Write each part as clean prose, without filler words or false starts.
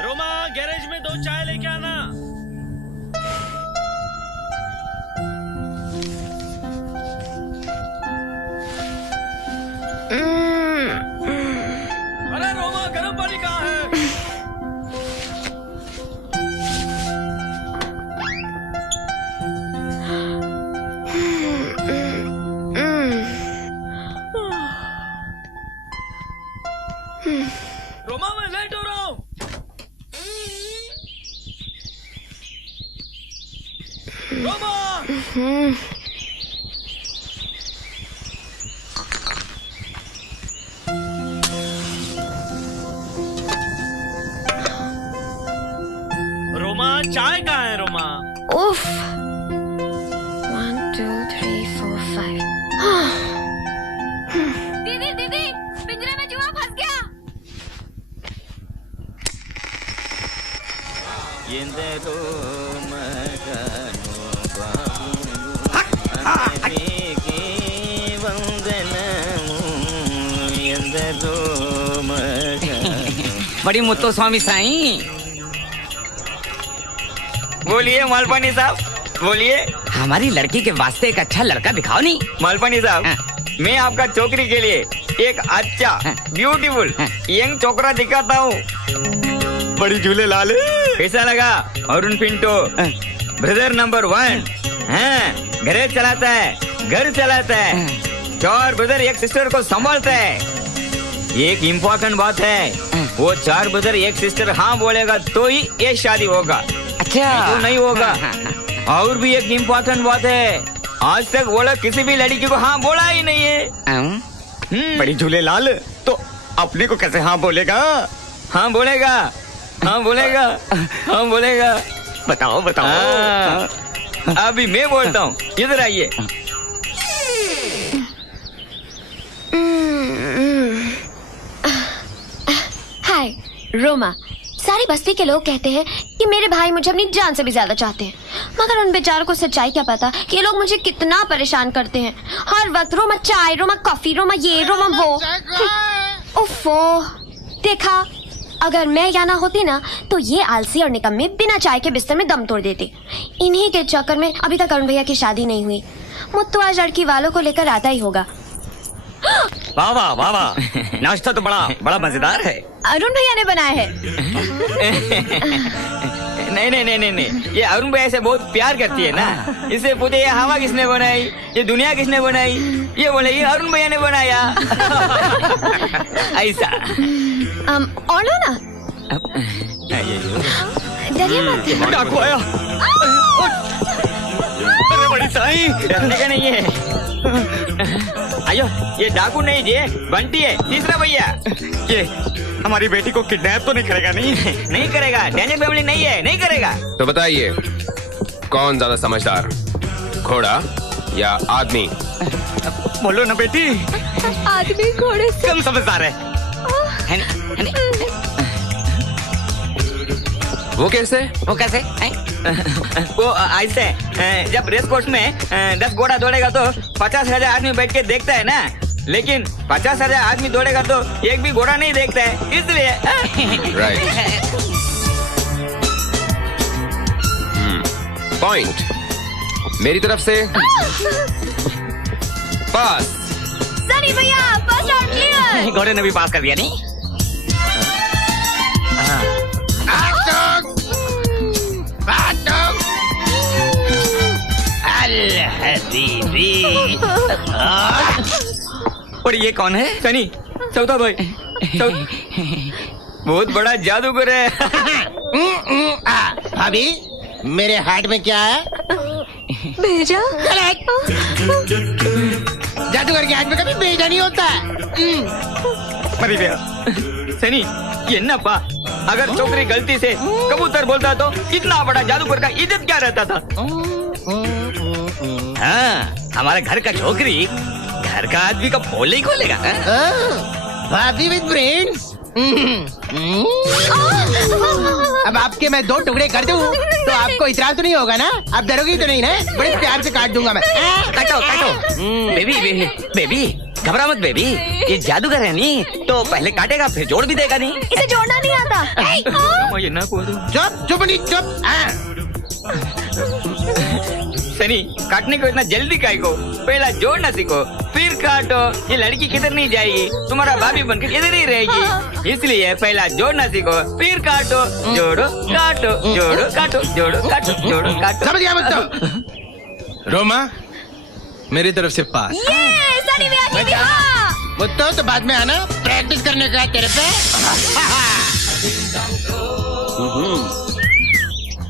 Roma, garage में 2 चाय लेके आना। अरे रोमा, गर्म पानी कहाँ है? रोमा, मैं लेट हो रहा हूँ। रोमा! रोमा, चाय कहाँ है रोमा? उफ। 1 2 3 4 5। दीदी दीदी, पिंजरे में चूहा फंस गया। बड़ी मुत्तो स्वामी साईं। बोलिए मालपानी साहब, बोलिए। हमारी लड़की के वास्ते एक अच्छा लड़का दिखाओ नहीं। मालपानी साहब, मैं आपका छोकरी के लिए एक अच्छा ब्यूटीफुल यंग छोकरा दिखाता हूँ। बड़ी झूले लाल। कैसा लगा? Arun Pinto, brother number 1। घर चलाता है, घर चलाता है। 4 ब्रदर एक सिस्टर को संभालता है। एक इम्पोर्टेंट बात है, वो 4 ब्रदर एक सिस्टर हाँ बोलेगा तो ही ये शादी होगा, अच्छा तो नहीं होगा। और भी एक इम्पोर्टेंट बात है, आज तक वो लोग किसी भी लड़की को हाँ बोला ही नहीं है। बड़ी झूले लाल, तो अपने को कैसे हाँ बोलेगा? हाँ बोलेगा, हाँ बोलेगा, हाँ बोलेगा। बताओ बताओ। अभी मैं बोलता हूँ, इधर आइए। हाय रोमा, सारी बस्ती के लोग कहते हैं कि मेरे भाई मुझे अपनी जान से भी ज्यादा चाहते हैं, मगर उन बेचारों को सच्चाई क्या पता कि ये लोग मुझे कितना परेशान करते हैं। हर वक्त रोमा चाय, रोमा कॉफी, रोमा ये, रोमा वो। उफ़ो, देखा, अगर मैं यहाँ ना होती ना तो ये आलसी और निकम्मे बिना चाय के बिस्तर में दम तोड़ देते। इन्हीं के चक्कर में अभी तक अरुण भैया की शादी नहीं हुई। मुत्तू आज लड़की वालों को लेकर आता ही होगा। वाह वाह वाह वाह, नाश्ता तो बड़ा बड़ा मजेदार है। अरुण भैया ने बनाया है। नहीं नहीं नहीं नहीं, ये अरुण भैया से बहुत प्यार करती है ना, इससे पूछे ये हवा किसने बनाई, ये दुनिया किसने बनाई, ये बोले ये अरुण भैया ने बनाया। ऐसा और लो ना, डरिए मत। डाकू आया। अरे बड़ी साईं, डरने का नहीं है। आयो, ये डाकू नहीं जी, बंटी है, तीसरा भैया। ये हमारी बेटी को किडनैप तो नहीं करेगा? नहीं नहीं करेगा, डैनियल फैमिली नहीं है, नहीं करेगा। तो बताइए, कौन ज्यादा समझदार, घोड़ा या आदमी? बोलो ना बेटी। आदमी घोड़े से कम समझदार है। वो कैसे? वो कैसे? वो ऐसे, जब रेस कोर्स में 10 घोड़ा दौड़ेगा तो 50,000 आदमी बैठ के देखता है ना, लेकिन 50,000 आदमी दौड़ेगा तो एक भी घोड़ा नहीं देखता है, इसलिए। राइट। पॉइंट मेरी तरफ से। पास। सनी भैया, फर्स्ट आउट क्लियर। घोड़े ने भी पास कर दिया नहीं? और ये कौन है? सनी, चौथा भाई, बहुत बड़ा जादूगर है। भाभी, मेरे हार्ट में क्या है? भेजा। जादूगर के हाथ में कभी भेजा नहीं होता है। मरी गया। सनी, ये नपा, अगर छोकरी गलती से कबूतर बोलता तो इतना बड़ा जादूगर का इज्जत क्या रहता था? हाँ, हमारे घर का छोकरी घर का आदमी का पोल ही खोलेगा। भाभी विद ब्रेन्स। अब आपके मैं 2 टुकड़े कर दूं तो आपको इतराज तो नहीं होगा ना? आप डरोगी तो नहीं ना? बड़े प्यार से काट दूंगा मैं। काटो काटो। बेबी बेबी, घबरा मत बेबी, ये जादूगर है नहीं तो पहले काटेगा फिर जोड़ भी देगा नहीं। इसे जोड़ना नहीं आता। ये ना बोलो चुप चुप नहीं चुप। सनी, काटने को इतना जल्दी काहे को? पहला जोड़ना सीखो फिर काटो। ये लड़की किधर नहीं जाएगी, तुम्हारा भाभी बनकर इधर ही रहेगी। इसलिए पहला जोड़ना सीखो फिर काटो। जोड़ो काटो, जोड़ो काटो, जोड़ो काटो, जोड़ो काटो। समझ गया मत तो। रोमा, मेरी तरफ से पास। ये सनी भैया की विवाह। मुत्तो तो बाद में आना प्रैक्टिस करने का तेरे पे।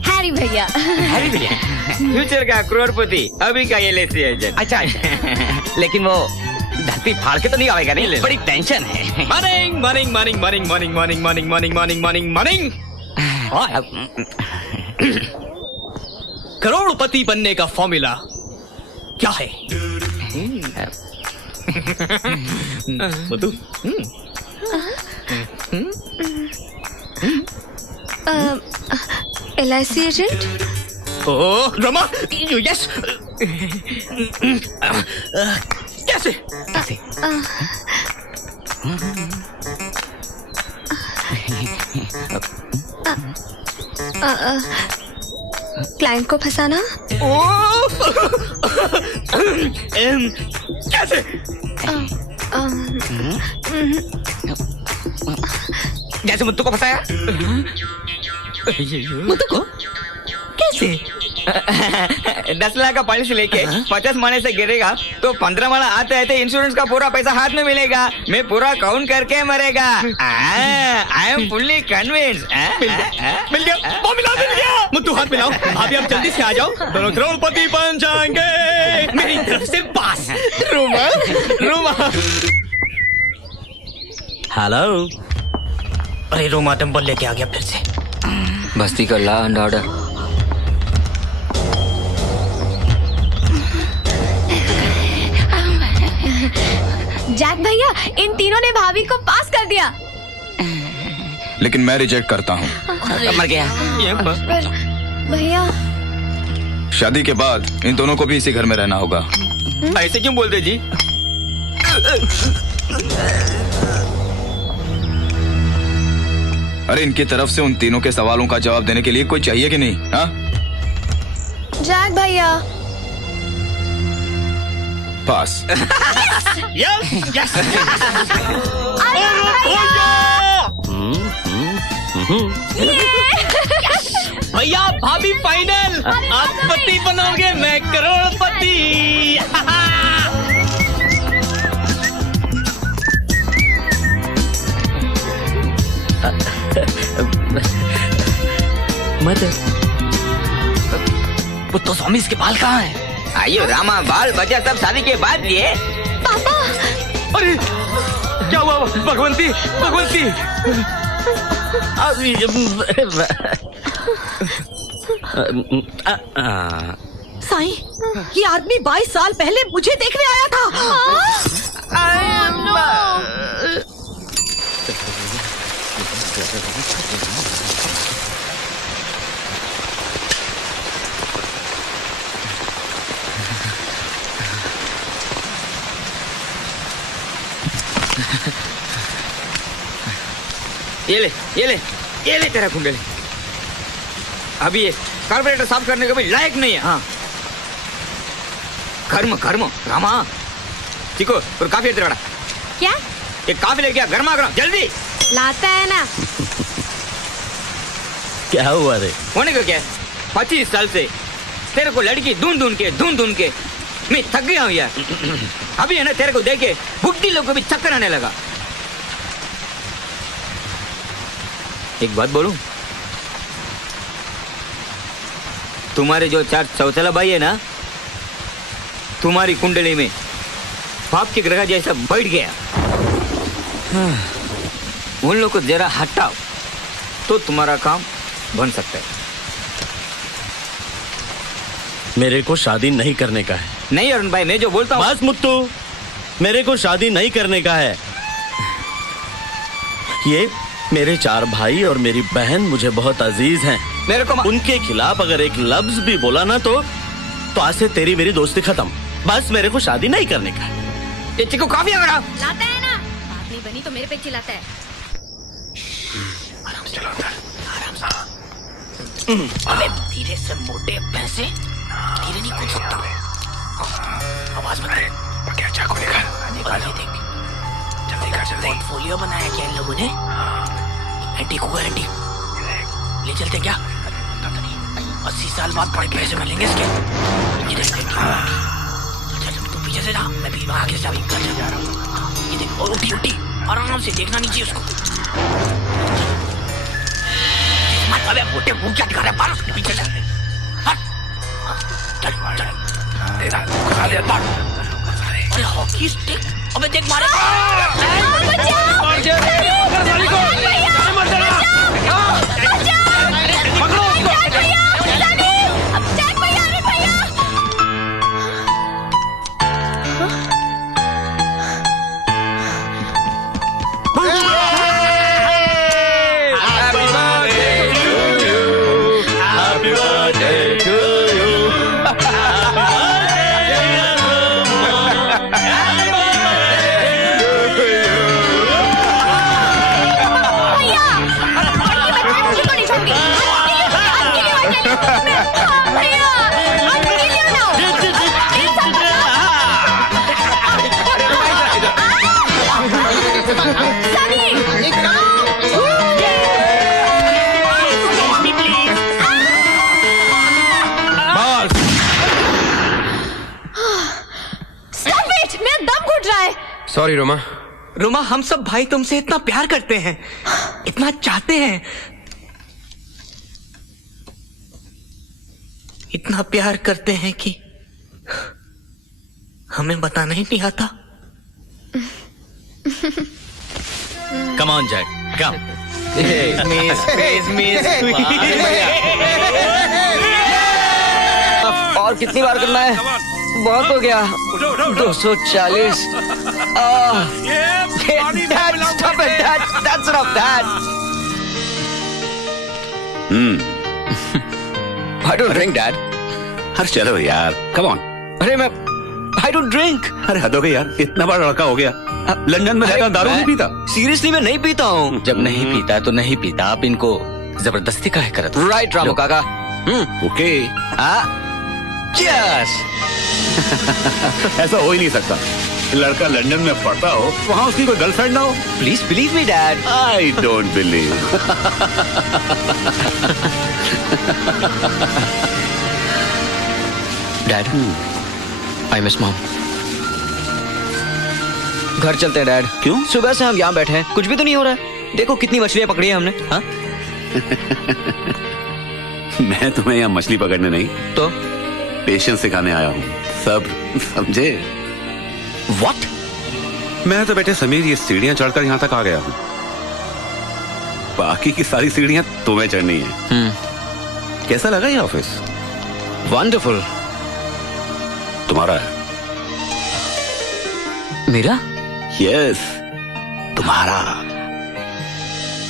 हैरी भैया। हैरी भैया, फ्यूचर का करोड़पति, अभी का एलआईसी एजेंट। अच्छा लेकिन वो धरती फाड़ के तो नहीं आएगा नहीं, बड़ी टेंशन है। Morning morning morning morning morning morning morning morning morning morning morning. करोड़पति बनने का फॉर्मूला क्या है? Madhu, LIC agent. Oh Rama, yes. कैसे? क्लाइंट को फंसाना। कैसे? जैसे मुत्तू को फंसाया। मुत्तू को कैसे? 10 लाख का पॉलिसी लेके 50 माले से गिरेगा तो 15 माला आते आते इंश्योरेंस का पूरा पैसा हाथ में मिलेगा। मैं पूरा काउंट करके मरेगा। I am fully convince. मिल गया, वो मिल गया। मुत्तू हाथ मिलाओ, अभी आप जल्दी से आ जाओ, दोनों करोड़पति बन जाएंगे मेरी तरफ से पास। रोमा रोमा। हेलो। अरे रोमा डंबल लेके आ गया फिर से। बस्ती का लॉ एंड ऑर्डर। जैक भैया, इन तीनों ने भाभी को पास कर दिया। लेकिन मैं रिजेक्ट करता हूँ। मर गया। भैया, शादी के बाद इन दोनों को भी इसी घर में रहना होगा। ऐसे क्यों बोलते जी? अरे इनकी तरफ से उन तीनों के सवालों का जवाब देने के लिए कोई चाहिए कि नहीं? हाँ? जैक भैया। पास। Yes yes. भैया भाभी फाइनल, आप पति बनोगे, मैं करोड़पति। मदर, पुत्तो स्वामी इसके बाल कहाँ हैं? आइयो रामा, बाल बचा सब शादी के बाद लिए। पापा। अरे क्या हुआ? भगवंती भगवंती। साईं, ये आदमी 22 साल पहले मुझे देखने आया था। ये ले ये ले ये ले तेरा कुंडली। अभी ये कार्बोरेटर साफ करने का भी लायक नहीं है। हाँ, कर्म कर्म रामा। ठीक हो, और काफी तेरा क्या? एक काफी लेके आ, गर्मा गर्म जल्दी लाता है ना। क्या हुआ रे? होने को क्या? 25 साल से तेरे को लड़की ढूंढ ढूंढ के मैं थक गया हूँ यार। अभी है ना, तेरे को देख के बुढ़ी लोग को भी चक्कर आने लगा। एक बात बोलूं, तुम्हारे जो 4 चौथला भाई है ना, तुम्हारी कुंडली में पाप के ग्रह जैसा बैठ गया। उन लोग को जरा हटाओ तो तुम्हारा काम बन सकता है। मेरे को शादी नहीं करने का है। नहीं अरुण भाई, मैं जो बोलता हूँ। बस मुत्तू, मेरे को शादी नहीं करने का है। ये मेरे 4 भाई और मेरी बहन मुझे बहुत अजीज हैं। मेरे को उनके खिलाफ अगर एक लफ्ज भी बोला ना तो आज से तेरी मेरी दोस्ती खत्म। बस मेरे को शादी नहीं करने का है। ये चिकू कॉफी वगैरह लाता है ना, बात नहीं बनी तो मेरे पे चिल्लाता है। अबे धीरे से, मोटे पैसे धीरे नहीं कूद सकता। आवाज मत कर। क्या चाकू निकाल निकाल ये देख, जल्दी कर जल्दी। पोर्टफोलियो बनाया क्या इन लोगों ने? एंटीक होगा एंटीक। ले चलते क्या? 80 साल बाद बड़े पैसे मिलेंगे इसके। ये देख एंटीक। चल तू पीछे से जा, मैं भी आगे से जा रहा हूँ। ये देख, और उठी उठी, आराम से, देखना नहीं चाहिए उसको। अबे मोटे मुंह क्या दिखा रहा है? मार उसके पीछे चल। चल चल अरे हॉकी स्टिक, अबे देख मारे। सॉरी रोमा। रोमा, हम सब भाई तुमसे इतना प्यार करते हैं, इतना चाहते हैं, इतना प्यार करते हैं कि हमें बताना ही नहीं आता। कम ऑन जैक, कम। और कितनी बार करना है? बहुत हो गया। 240। I don't drink, Dad. अरे चलो यार, कम ऑन। अरे मैं I don't drink. अरे हद हो गई यार, इतना बड़ा लड़का हो गया, लंदन में रहता दारू नहीं पीता। सीरियसली मैं नहीं पीता हूँ। जब नहीं पीता है तो नहीं पीता, आप इनको जबरदस्ती काहे करत हो? राइट रामू काका। ओके। Cheers. ऐसा हो ही नहीं सकता, लड़का लंदन में पढ़ता हो, वहाँ उसकी कोई गर्लफ्रेंड ना हो। Please believe me, Dad. I don't believe. Dad, I miss mom. घर चलते हैं डैड। क्यों? सुबह से हम यहाँ बैठे हैं, कुछ भी तो नहीं हो रहा है। देखो कितनी मछलियाँ पकड़ी है हमने। हाँ? मैं तुम्हें यहाँ मछली पकड़ने नहीं तो पेशेंस सिखाने आया हूँ। सब समझे? What? मैं तो बेटे समीर ये सीढ़ियाँ चढ़कर यहाँ तक आ गया हूँ, बाकी की सारी सीढ़ियाँ तुम्हें चढ़नी है। कैसा लगा ये ऑफिस? Wonderful. तुम्हारा है? मेरा? यस, तुम्हारा।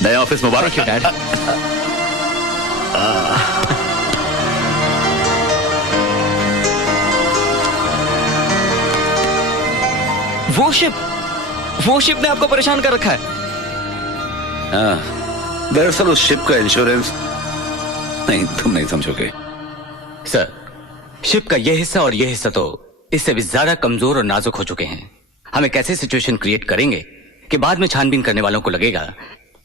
नया ऑफिस मुबारक है डैड। वो शिप ने आपको परेशान कर रखा है। दरअसल उस शिप का इंश्योरेंस नहीं, तुम नहीं समझोगे। सर, शिप का यह हिस्सा और यह हिस्सा तो इससे भी ज्यादा कमजोर और नाजुक हो चुके हैं। हम एक ऐसी सिचुएशन क्रिएट करेंगे कि बाद में छानबीन करने वालों को लगेगा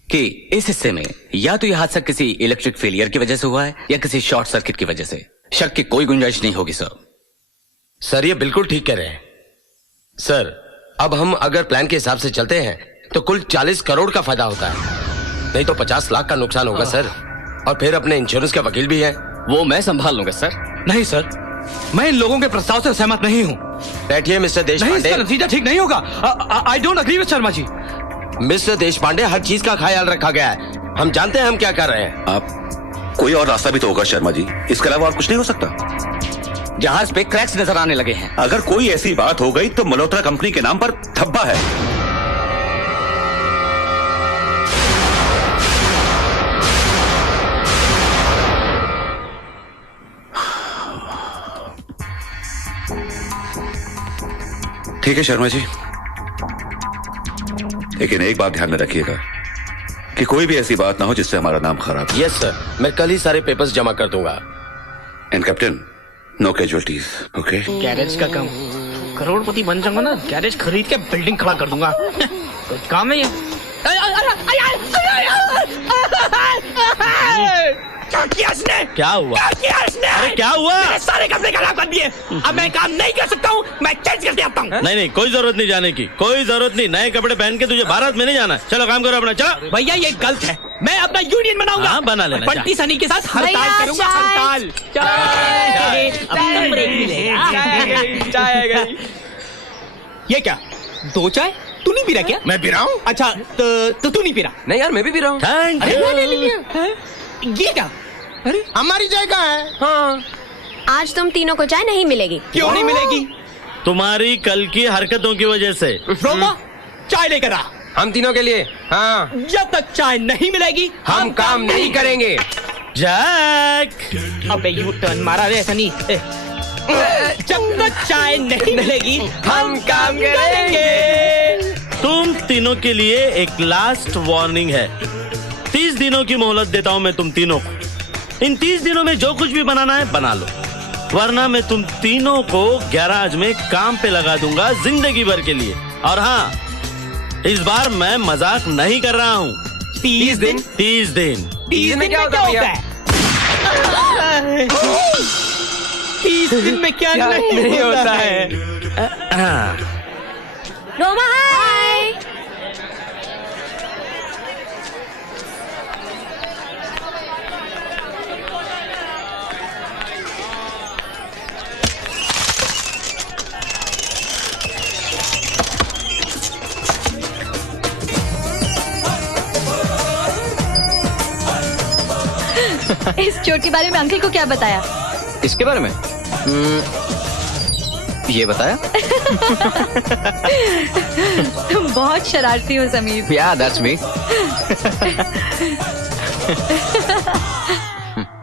कि इस हिस्से में या तो यह हादसा किसी इलेक्ट्रिक फेलियर की वजह से हुआ है या किसी शॉर्ट सर्किट की वजह से। शक की कोई गुंजाइश नहीं होगी सर। सर ये बिल्कुल ठीक कह रहे हैं। सर अब हम अगर प्लान के हिसाब से चलते हैं तो कुल 40 करोड़ का फायदा होता है, नहीं तो 50 लाख का नुकसान होगा सर। और फिर अपने इंश्योरेंस के वकील भी हैं। वो मैं संभाल लूंगा सर। नहीं सर, मैं इन लोगों के प्रस्ताव से सहमत नहीं हूँ। बैठिए मिस्टर नहीं, देशपांडे। इसका नतीजा ठीक नहीं होगा। I don't agree with Sharma ji. Mister Deshpande, हर चीज का ख्याल रखा गया है, हम जानते हैं हम क्या कर रहे हैं। आप कोई और रास्ता भी तो होगा शर्मा जी, इसके अलावा और कुछ नहीं हो सकता। जहाज पे क्रैक्स नजर आने लगे हैं। अगर कोई ऐसी बात हो गई तो मल्होत्रा कंपनी के नाम पर धब्बा है। ठीक है शर्मा जी, लेकिन एक बात ध्यान में रखिएगा कि कोई भी ऐसी बात ना हो जिससे हमारा नाम खराब हो। यस सर, मैं कल ही सारे पेपर्स जमा कर दूंगा। And captain, no casualties, okay? Garage का काम, करोड़पति बन जाऊंगा ना, गैरेज खरीद के बिल्डिंग खड़ा कर दूंगा। कोई काम है ये? क्या किया इसने? क्या हुआ? क्या किया इसने? अरे क्या हुआ? मेरे सारे कपड़े खराब कर दिए। अब मैं काम नहीं कर सकता हूँ, मैं चेंज करके आता हूँ। नहीं नहीं, कोई जरूरत नहीं जाने की, कोई जरूरत नहीं। नए कपड़े पहन के तुझे भारत में नहीं जाना। चलो काम करो अपना, चलो। भैया ये गलत है, मैं अपना यूनियन बनाऊंगा। हाँ, बना लेना, बंटी सनी के साथ हड़ताल करूंगा, हड़ताल। चाय। ये क्या, 2 चाय? तू नहीं पी रहा क्या? मैं पी रहा हूँ। अच्छा तो तू नहीं पी रहा? नहीं यार, मैं भी पी रहा हूँ। थैंक अरे यू। मैंने ले लिया। ये क्या? अरे हमारी जगह है। हाँ, आज तुम तीनों को चाय नहीं मिलेगी। क्यों नहीं मिलेगी? तुम्हारी कल की हरकतों की वजह से। रोमा, चाय लेकर आ। हम तीनों के लिए। हाँ, जब तक चाय नहीं मिलेगी हम काम नहीं करेंगे। जैक, अबे यू टर्न मारा रे, ऐसा नहीं। जब तक चाय नहीं मिलेगी हम काम करेंगे। तुम तीनों के लिए एक लास्ट वार्निंग है। 30 दिनों की मोहलत देता हूं मैं तुम तीनों को। इन 30 दिनों में जो कुछ भी बनाना है बना लो, वरना मैं तुम तीनों को गैराज में काम पे लगा दूंगा जिंदगी भर के लिए। और हाँ, इस बार मैं मजाक नहीं कर रहा हूँ। 30 दिन? 30 दिन। 30 दिन क्या होता है? 30 दिन में क्या नहीं होता है? रोमा हाय। इस चोट के बारे में अंकल को क्या बताया? इसके बारे में ये बताया? तुम बहुत शरारती हो समीर। Yeah, that's me.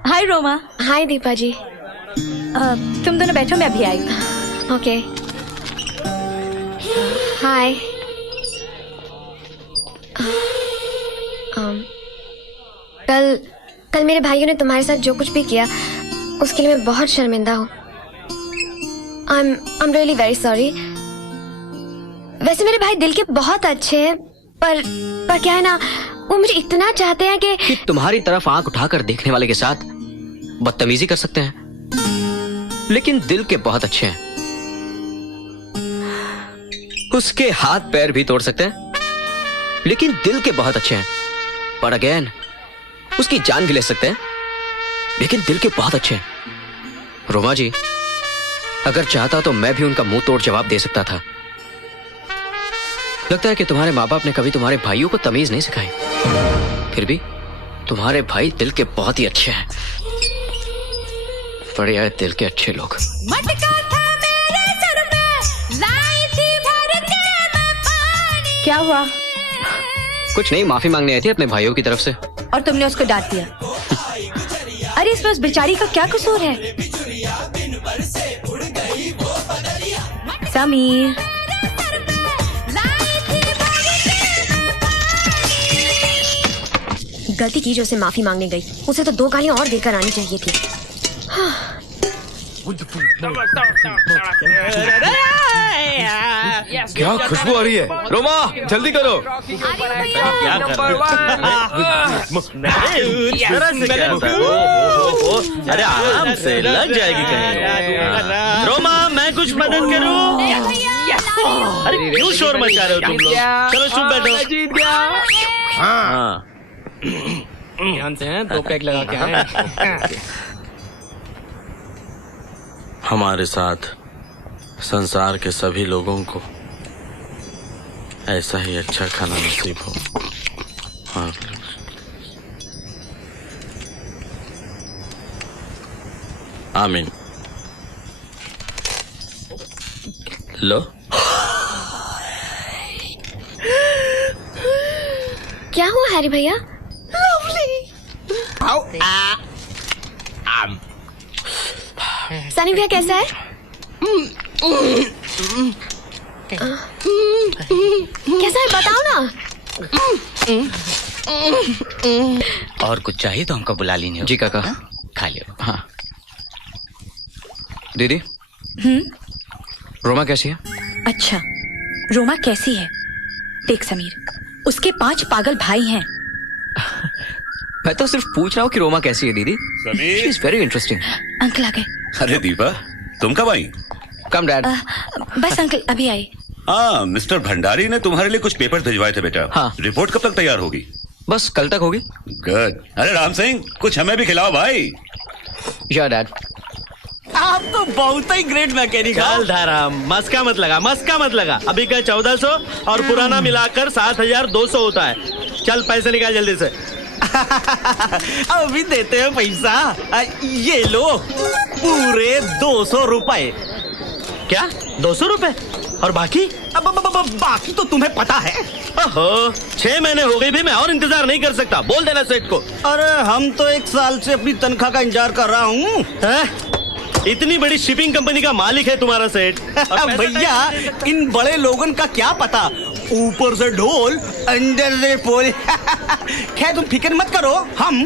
हाय रोमा। हाय दीपा जी। तुम दोनों बैठो, मैं अभी आई। ओके। हाय। कल मेरे भाइयों ने तुम्हारे साथ जो कुछ भी किया उसके लिए मैं बहुत शर्मिंदा हूँ। I'm really very sorry। वैसे मेरे भाई दिल के बहुत अच्छे हैं, पर क्या है ना, वो मुझे इतना चाहते हैं कि तुम्हारी तरफ आंख उठाकर देखने वाले के साथ बदतमीजी कर सकते हैं, लेकिन दिल के बहुत अच्छे हैं। उसके हाथ पैर भी तोड़ सकते हैं, लेकिन दिल के बहुत अच्छे हैं। पर अगेन, उसकी जान भी ले सकते हैं, लेकिन दिल के बहुत अच्छे हैं। रोमा जी, अगर चाहता तो मैं भी उनका मुंह तोड़ जवाब दे सकता था। लगता है कि तुम्हारे माँ बाप ने कभी तुम्हारे भाइयों को तमीज नहीं सिखाई, फिर भी तुम्हारे भाई दिल के बहुत ही अच्छे हैं। बड़े आए दिल के अच्छे लोग। क्या हुआ? कुछ नहीं, माफी मांगने आई थी अपने भाइयों की तरफ से। और तुमने उसको डांट दिया? अरे इस बस बेचारी का क्या कसूर है? समीर, गलती की जो उसे माफी मांगने गई, उसे तो 2 गालियां और देकर आनी चाहिए थी। क्या खुशबू आ रही है? रोमा, जल्दी करो। क्या अरे आराम से, लग जाएगी कहीं। रोमा, मैं कुछ मदद करूं? अरे क्यों शोर मचा रहे हो तुम लोग? चलो चुप बैठो। जीत गया। हाँ, ध्यान से हैं, 2 पैक लगा के आए। हमारे साथ संसार के सभी लोगों को ऐसा ही अच्छा खाना नसीब हो। हाँ। आमीन। लो। क्या हुआ हैरी भैया? सनी भैया कैसा है? कैसा है बताओ ना। और कुछ चाहिए तो हमको बुला लीजिए। जी काका। खा लियो। हाँ दीदी, रोमा कैसी है? अच्छा, रोमा कैसी है? देख समीर, उसके 5 पागल भाई हैं। मैं तो सिर्फ पूछ रहा हूँ कि रोमा कैसी है दीदी। Sameer, she is very interesting. Uncle आ गए। अरे दीपा, तुम कब आई? कम डैड। बस अंकल अभी आए। हाँ, मिस्टर भंडारी ने तुम्हारे लिए कुछ पेपर भिजवाए थे बेटा। हाँ। रिपोर्ट कब तक तैयार होगी? बस कल तक होगी। गुड। अरे राम सिंह, कुछ हमें भी खिलाओ भाई। या डैड। आप तो बहुत ही ग्रेट मैकेनिक हो। चल धाराम, मस्का मत लगा। अभी का 1400 और पुराना मिलाकर 7200 होता है। चल पैसे निकाल जल्दी से। अभी देते हैं पैसा। ये लो पूरे 200 रुपए। क्या 200 रुपए? और बाकी? बाकी तो तुम्हें पता है। ओहो, 6 महीने हो गए भी, मैं और इंतजार नहीं कर सकता। बोल देना सेठ को। अरे हम तो 1 साल से अपनी तनख्वाह का इंतजार कर रहा हूँ। इतनी बड़ी शिपिंग कंपनी का मालिक है तुम्हारा सेठ। भैया, इन बड़े लोगों का क्या पता, ऊपर से ढोल अंदर से पोल। खैर तुम फिक्र मत करो, हम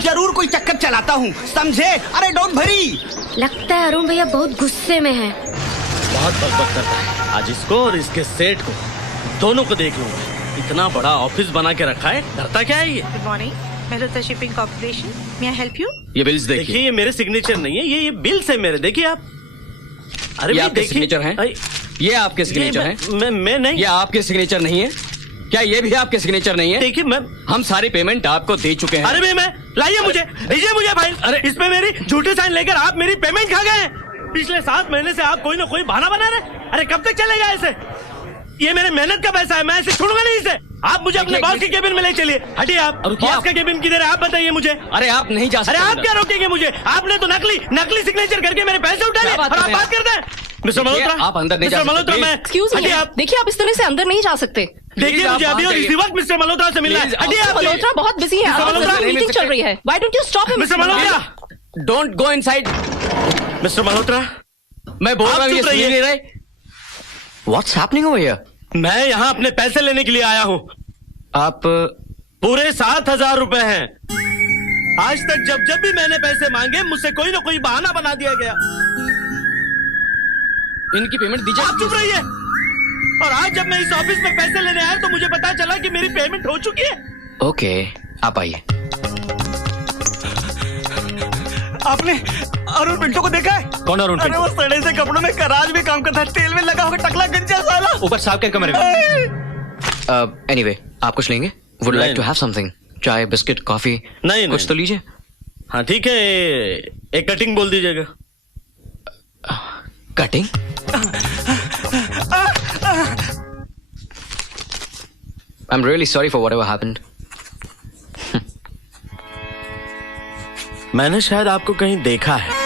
जरूर कोई चक्कर चलाता हूँ, समझे? अरे डोंट वरी। लगता है अरुण भैया बहुत गुस्से में हैं। बहुत बकबक करता है। आज इसको और इसके सेठ को दोनों को देख लूंगा। इतना बड़ा ऑफिस बना के रखा है, डरता क्या है ये? Good morning, Mehta shipping corporation, may I help you? ये बिल्स देखिए, ये मेरे सिग्नेचर नहीं है, ये बिल्स है मेरे। देखिए आप। अरे ये आपके सिग्नेचर हैं? ये आपके सिग्नेचर हैं? मैं नहीं। ये आपके सिग्नेचर नहीं है क्या? ये भी आपके सिग्नेचर नहीं है? देखिए मैं, हम सारी पेमेंट आपको दे चुके हैं। अरे मैं लाइए मुझे, दीजिए मुझे फाइल। अरे इसमें मेरी झूठे साइन लेकर आप मेरी पेमेंट खा गए। पिछले 7 महीने से आप कोई ना कोई बहाना बना रहे। अरे कब तक चलेगा ऐसे? ये मेरे मेहनत का पैसा है, मैं ऐसे छोड़ूंगा नहीं इसे। आप मुझे अपने बॉस के केबिन में ले चलिए। हटिए आप। बॉस का केबिन किधर है आप बताइए मुझे। अरे आप नहीं जा सकते। अरे आप क्या रोकेंगे मुझे? आपने तो नकली सिग्नेचर करके मेरे पैसे उठा लिए और आप बात करते हैं। मिस्टर मल्होत्रा, आप अंदर नहीं जा सकते। मल्होत्रा, मैं एक्सक्यूज मी, देखिए आप इस तरह से अंदर नहीं जा सकते। देखिए मुझे अभी और इसी वक्त मिस्टर मल्होत्रा से मिलना है। हटिए आप। मल्होत्रा बहुत बिजी है, मीटिंग चल रही है। Why don't you stop him? Mister Malhotra, don't go inside. Mister Malhotra, मैं बोल रहा हूँ, ये सुन नहीं रहे। What's happening over here? मैं यहाँ अपने पैसे लेने के लिए आया हूँ। आप पूरे 7000 रुपए हैं। आज तक जब भी मैंने पैसे मांगे मुझसे कोई ना कोई बहाना बना दिया गया। इनकी पेमेंट दीजिए। आप चुप रहिए। और आज जब मैं इस ऑफिस में पैसे लेने आया तो मुझे पता चला कि मेरी पेमेंट हो चुकी है। ओके, आप आइए। आपने अरुण पिंटो को देखा है? कौन अरुण पिंटो? अरे वो सड़े से कपड़ों में कराज में काम करता है, तेल में लगा होगा, टकला गंजा साला। ऊपर साहब के कमरे में। एनीवे, आप कुछ लेंगे? Would like to have something? चाय, बिस्किट, कॉफी? नहीं, कुछ तो लीजिए। हाँ ठीक है, एक कटिंग बोल दीजिएगा। Cutting? I am really sorry for whatever happened. मैंने शायद आपको कहीं देखा है।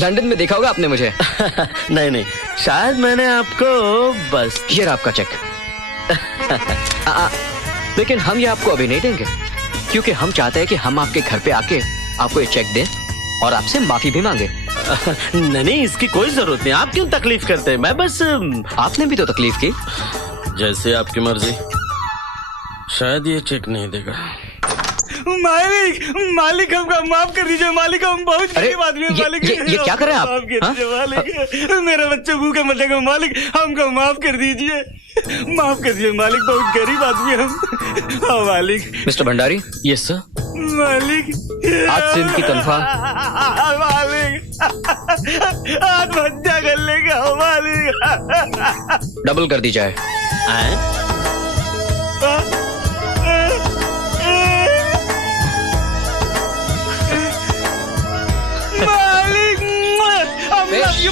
लंदन में देखा होगा आपने मुझे। नहीं, शायद मैंने आपको बस। ये आपका चेक। लेकिन हम ये आपको अभी नहीं देंगे, क्योंकि हम चाहते हैं कि हम आपके घर पे आके आपको ये चेक दें और आपसे माफी भी मांगे। नहीं, इसकी कोई जरूरत नहीं। आप क्यों तकलीफ करते हैं? मैं बस। आपने भी तो तकलीफ की। जैसे आपकी मर्जी। शायद ये चेक नहीं देगा। मालिक हमको माफ कर दीजिए। मालिक, हम बहुत गरीब आदमी हैं। मालिक, ये क्या कर रहे हैं आप? माफ कर दीजिए मालिक, मेरे बच्चे भूखे मरेंगे। मालिक, हमको माफ कर दीजिए। माफ कर दीजिए मालिक, बहुत गरीब आदमी हम। हाँ मालिक। मिस्टर भंडारी। Yes sir. मालिक, आज से इनकी तनख्वाह। मालिक, आत्महत्या कर लेगा मालिक। डबल कर दी जाए।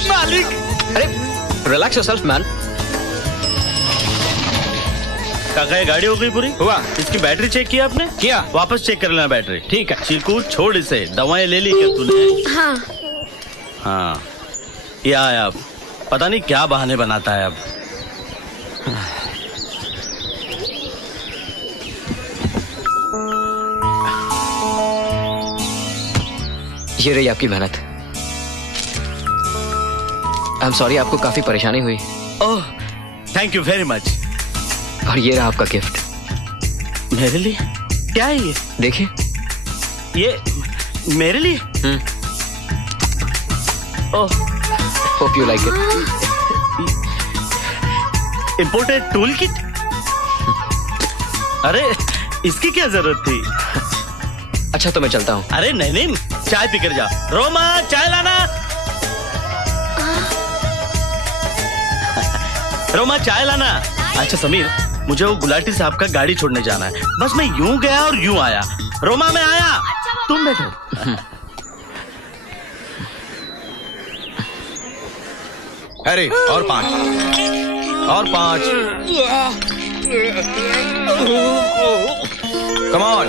मालिक, अरे रिलैक्स योरसेल्फ मैन। काका, ये गाड़ी हो गई पूरी? हुआ। इसकी बैटरी चेक किया आपने? किया। वापस चेक कर लेना बैटरी। ठीक है। चीकू, छोड़ इसे। दवाएं ले ली क्या तूने? हाँ, ये आया। अब पता नहीं क्या बहाने बनाता है अब। ये रही आपकी मेहनत। आई एम सॉरी, आपको काफी परेशानी हुई। ओह, थैंक यू वेरी मच। और ये रहा आपका गिफ्ट। मेरे लिए? क्या है ये? देखिए। ये मेरे लिए? Oh, hope you like it. Imported tool kit? अरे इसकी क्या जरूरत थी? अच्छा तो मैं चलता हूँ। अरे नहीं नहीं, चाय पीकर जा। रोमा चाय लाना। रोमा चाय लाना। अच्छा समीर, मुझे वो गुलाटी साहब का गाड़ी छोड़ने जाना है। बस मैं यूं गया और यूं आया। रोमा मैं आया, तुम बैठो। अरे और 5 और 5। Come on.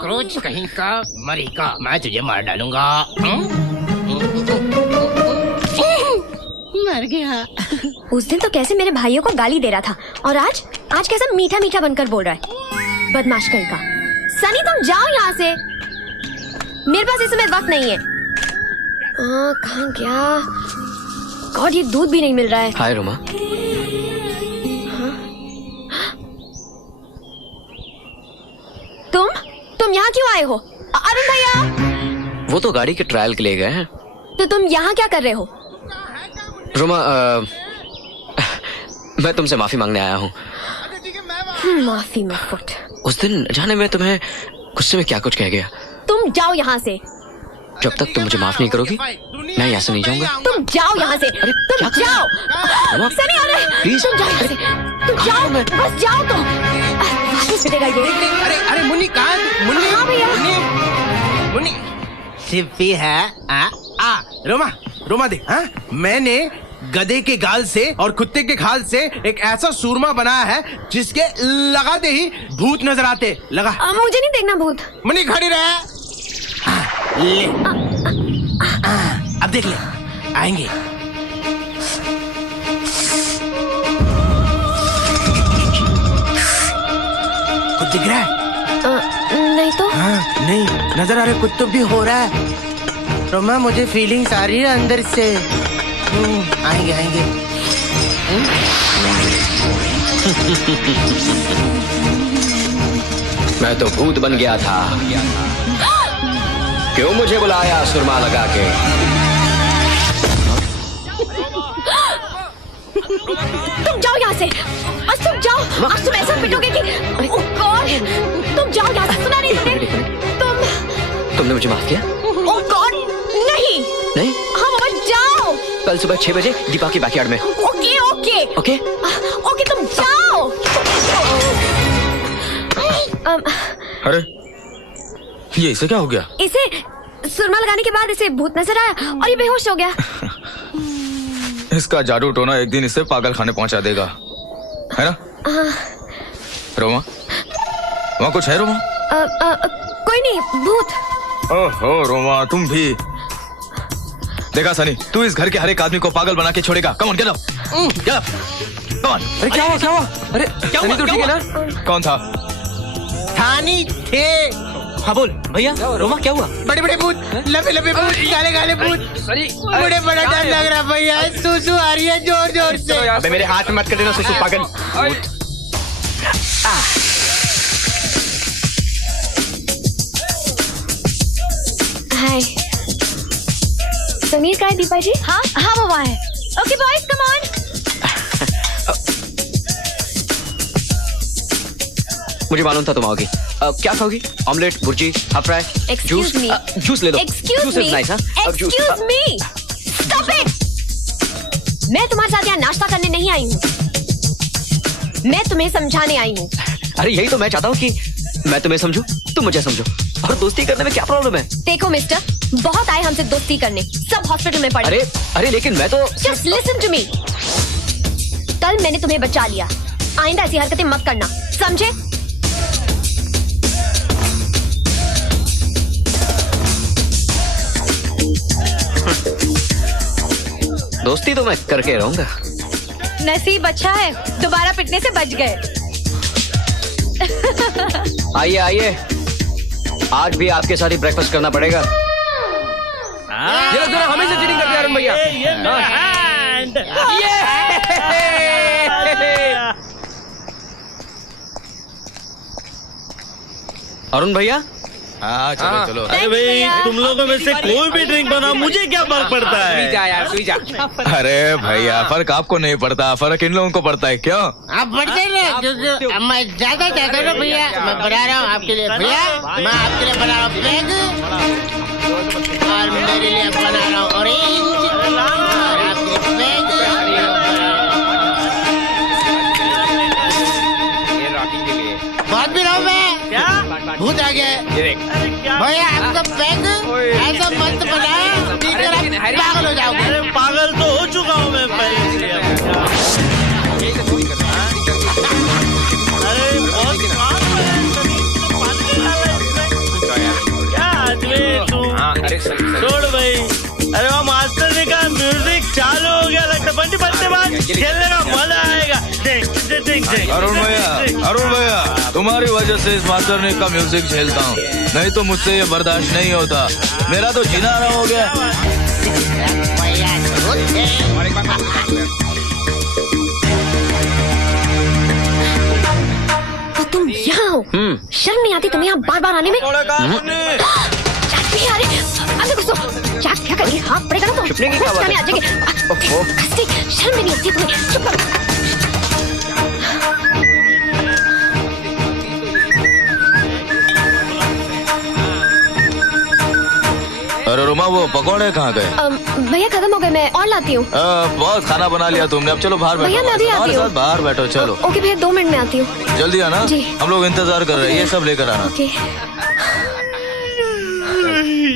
क्रोच कहीं का मरी का, मैं तुझे मार डालूंगा। मर गया। उस दिन तो कैसे मेरे भाइयों को गाली दे रहा था, और आज कैसा मीठा मीठा बनकर बोल रहा है। बदमाश कहीं का। सनी तुम जाओ यहाँ से, मेरे पास इस समय वक्त नहीं है। कहाँ गया? गॉड, ये दूध भी नहीं मिल रहा है। हाय रोमा। तुम यहाँ क्यों आए हो? अरुण भैया। वो तो गाड़ी के ट्रायल के लिए गए हैं। तो तुम यहाँ क्या कर रहे हो? रोमा, मैं तुमसे माफी मांगने आया हूँ। माफी मत फुट। उस दिन जाने में तुम्हें गुस्से में क्या कुछ कह गया। तुम जाओ यहाँ से। जब तक तुम मुझे माफ नहीं करोगी मैं यहाँ से नहीं जाऊंगा। तुम जाओ यहाँ से। तुम जाओ। सनी अरे प्लीज तुम जाओ यहाँ से। तुम जाओ, बस जाओ तुम। वापस मिलेगा ये। अरे मुन्नी कहाँ? मुन्नी। हाँ भैया। मुन्नी सिप्पी है। रोमा देख, हाँ मैंने गधे के गाल से और कुत्ते के खाल से एक ऐसा सूरमा बनाया है जिसके लगाते ही भूत नजर आते। लगा। मुझे नहीं देखना भूत। मुन्नी खड़ी रहे। ले। अब देख ले, आएंगे। कुछ दिख रहा है? नहीं तो। हाँ, नहीं नजर आ रहा है। कुछ तो भी हो रहा है। रोमा मुझे फीलिंग्स आ रही है अंदर से। आएंगे आएंगे। मैं तो भूत बन गया था। क्यों मुझे बुलाया सुरमा लगा के? तुम जाओ यहाँ से। बस तुम जाओ। आज तुम ऐसा पिटोगे कि ओह गॉड। तुम जाओ यहाँ से। सुना नहीं तुमने? तुमने मुझे माफ किया? ओह गॉड नहीं। नहीं? हाँ बाबा जाओ। कल सुबह 6 बजे दीपा के बैकयार्ड में। ओके ओके ओके ओके तुम जाओ। अरे ये इसे क्या हो गया? इसे सुरमा लगाने के बाद इसे भूत नजर आया और ये बेहोश हो गया। इसका जादू टोना एक दिन इसे पागल खाने पहुंचा देगा, है ना? रोमा, वहाँ कुछ है रोमा? कोई नहीं, भूत। ओहो रोमा, तुम भी। देखा सनी, तू इस घर के हर एक आदमी को पागल बना के छोड़ेगा। Come on, get up, get up, come on. अरे क्या हुआ? अरे क्या हुआ? तो ठीक है ना? कौन था? थानी थे। हाँ बोल भैया। रोमा क्या हुआ? बड़े बड़े भूत, लंबे लंबे भूत, काले काले भूत। बड़े बड़ा डर लग रहा भैया। सुसु आ रही है जोर जोर से। अबे मेरे हाथ में मत कर देना सुसु पागल। हाय समीर, का है दीपा जी? हाँ वो वहाँ है। Okay boys come on. मुझे मालूम था तुम आओगी। क्या खाओगी? ऑमलेट, भुर्जी, हाफ फ्राई, जूस? जूस ले लो। Excuse me. Stop it. मैं तुम्हारे साथ यहाँ नाश्ता करने नहीं आई हूँ, मैं तुम्हें समझाने आई हूँ। अरे यही तो मैं चाहता हूँ कि मैं तुम्हें समझूं, तुम मुझे समझो। और दोस्ती करने में क्या प्रॉब्लम है? देखो मिस्टर, बहुत आए हमसे दोस्ती करने, सब हॉस्पिटल में पड़े। अरे लेकिन मैं तो Just listen to me. कल मैंने तुम्हें बचा लिया, आइंदा ऐसी हरकतें मत करना, समझे? दोस्ती तो मैं करके रहूंगा। नसीब अच्छा है, दोबारा पिटने से बच गए। आइए आइए, आज भी आपके साथ ही ब्रेकफास्ट करना पड़ेगा। ये लोग दोनों हमेशा चीटिंग करते हैं अरुण भैया। ये मेरा हैंड। अरुण भैया हाँ चलो चलो। अरे भाई तुम लोगों में से कोई भी ड्रिंक बनाओ, मुझे क्या फर्क पड़ता है? तू जा यार, तू जा। अरे भैया फर्क आपको नहीं पड़ता, फर्क इन लोगों को पड़ता है। क्यों? आप बढ़ते रहे क्योंकि मैं ज्यादा चाहता हूँ भैया। मैं बना रहा हूँ आपके लिए भैया, मैं आपके लिए बना रहा हूँ बैग और मेरे लिए बना रहा हूँ ऑरेंज और आपके लिए बैग। ये रॉकिंग के लिए बहुत भी रहा हूँ मैं। क्या? भूत आ गया। ये देख। भैया आपका बैग ऐसा मस्त बनाया पीकर आप पागल हो जाओगे। अरे पागल तो हो चुका हूँ मैं पहले से। अरे बहुत क्या आदमी तू? छोड़ भाई। अरे वो मास्टर जी का म्यूजिक चालू हो गया, लगता बंटी बंटी बात खेलने का मजा आएगा। अरुण भैया तुम्हारी वजह से इस मास्टर ने का म्यूजिक झेलता हूँ, नहीं तो मुझसे ये बर्दाश्त नहीं होता। मेरा तो जीना आराम हो गया। तो तुम यहाँ हो? शर्म नहीं आती तुम्हें यहाँ बार बार आने में? अरे कुछ क्या क्या करेंगे? हाँ पड़ेगा ना तो छुपने की क्या बात है? आ जाएंगे। शर्म भी नहीं आती तुम्हें? चुप करो। अरे रोमा वो पकौड़े कहाँ गए? भैया खत्म हो गए, मैं और लाती हूँ। बहुत खाना बना लिया तुमने, अब चलो बाहर बैठो। भैया मैं अभी आती हूँ। बाहर बैठो चलो। ओके भैया 2 मिनट में आती हूँ। जल्दी आना, जी। हम लोग इंतजार कर रहे हैं, ये सब लेकर आना। ओके।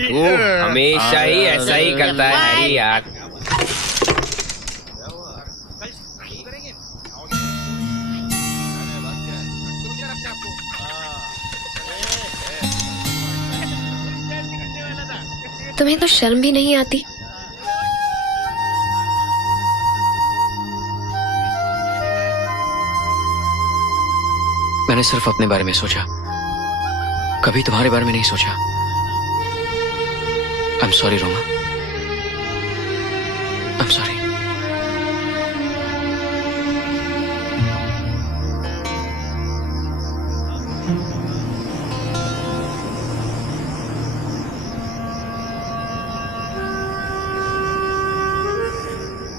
तू हमेशा ही ऐसा ही करता है हैरी यार। तुम्हें तो शर्म भी नहीं आती? मैंने सिर्फ अपने बारे में सोचा, कभी तुम्हारे बारे में नहीं सोचा। I am sorry Roma, I am sorry.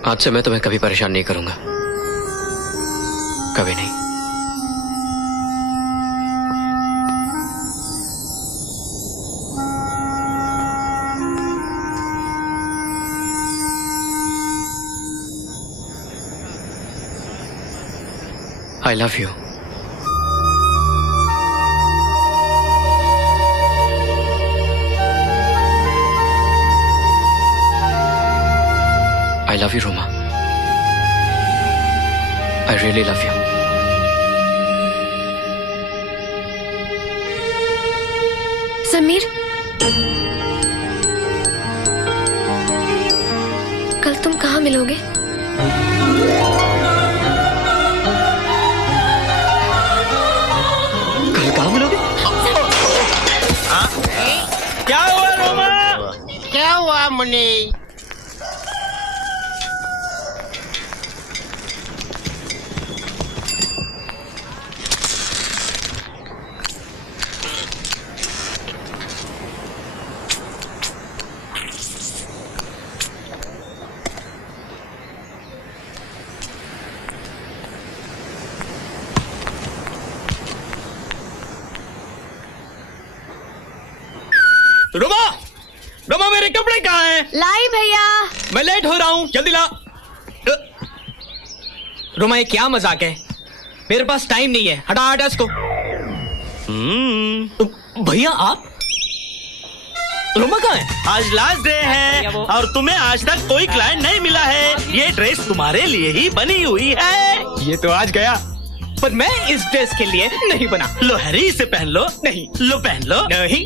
आज से मैं तुम्हें कभी परेशान नहीं करूंगा, कभी नहीं। I love you. I love you, Roma. I really love you. Sameer, कल तुम कहाँ मिलोगे? कल कहाँ मिलोगे? क्या हुआ रोमा? क्या हुआ मुन्नी? रोमा, रोमा मेरे कपड़े कहाँ हैं? लाई भैया। मैं लेट हो रहा हूँ, जल्दी ला। रोमा ये क्या मजाक है? मेरे पास टाइम नहीं है, हटा हटा इसको। भैया आप? रोमा कहाँ है? आज लास्ट डे है और तुम्हें आज तक कोई क्लाइंट नहीं मिला है। ये ड्रेस तुम्हारे लिए ही बनी हुई है। ये तो आज गया, पर मैं इस ड्रेस के लिए नहीं बना। लो हैरी इसे पहन लो। नहीं। लो पहन लो। नहीं।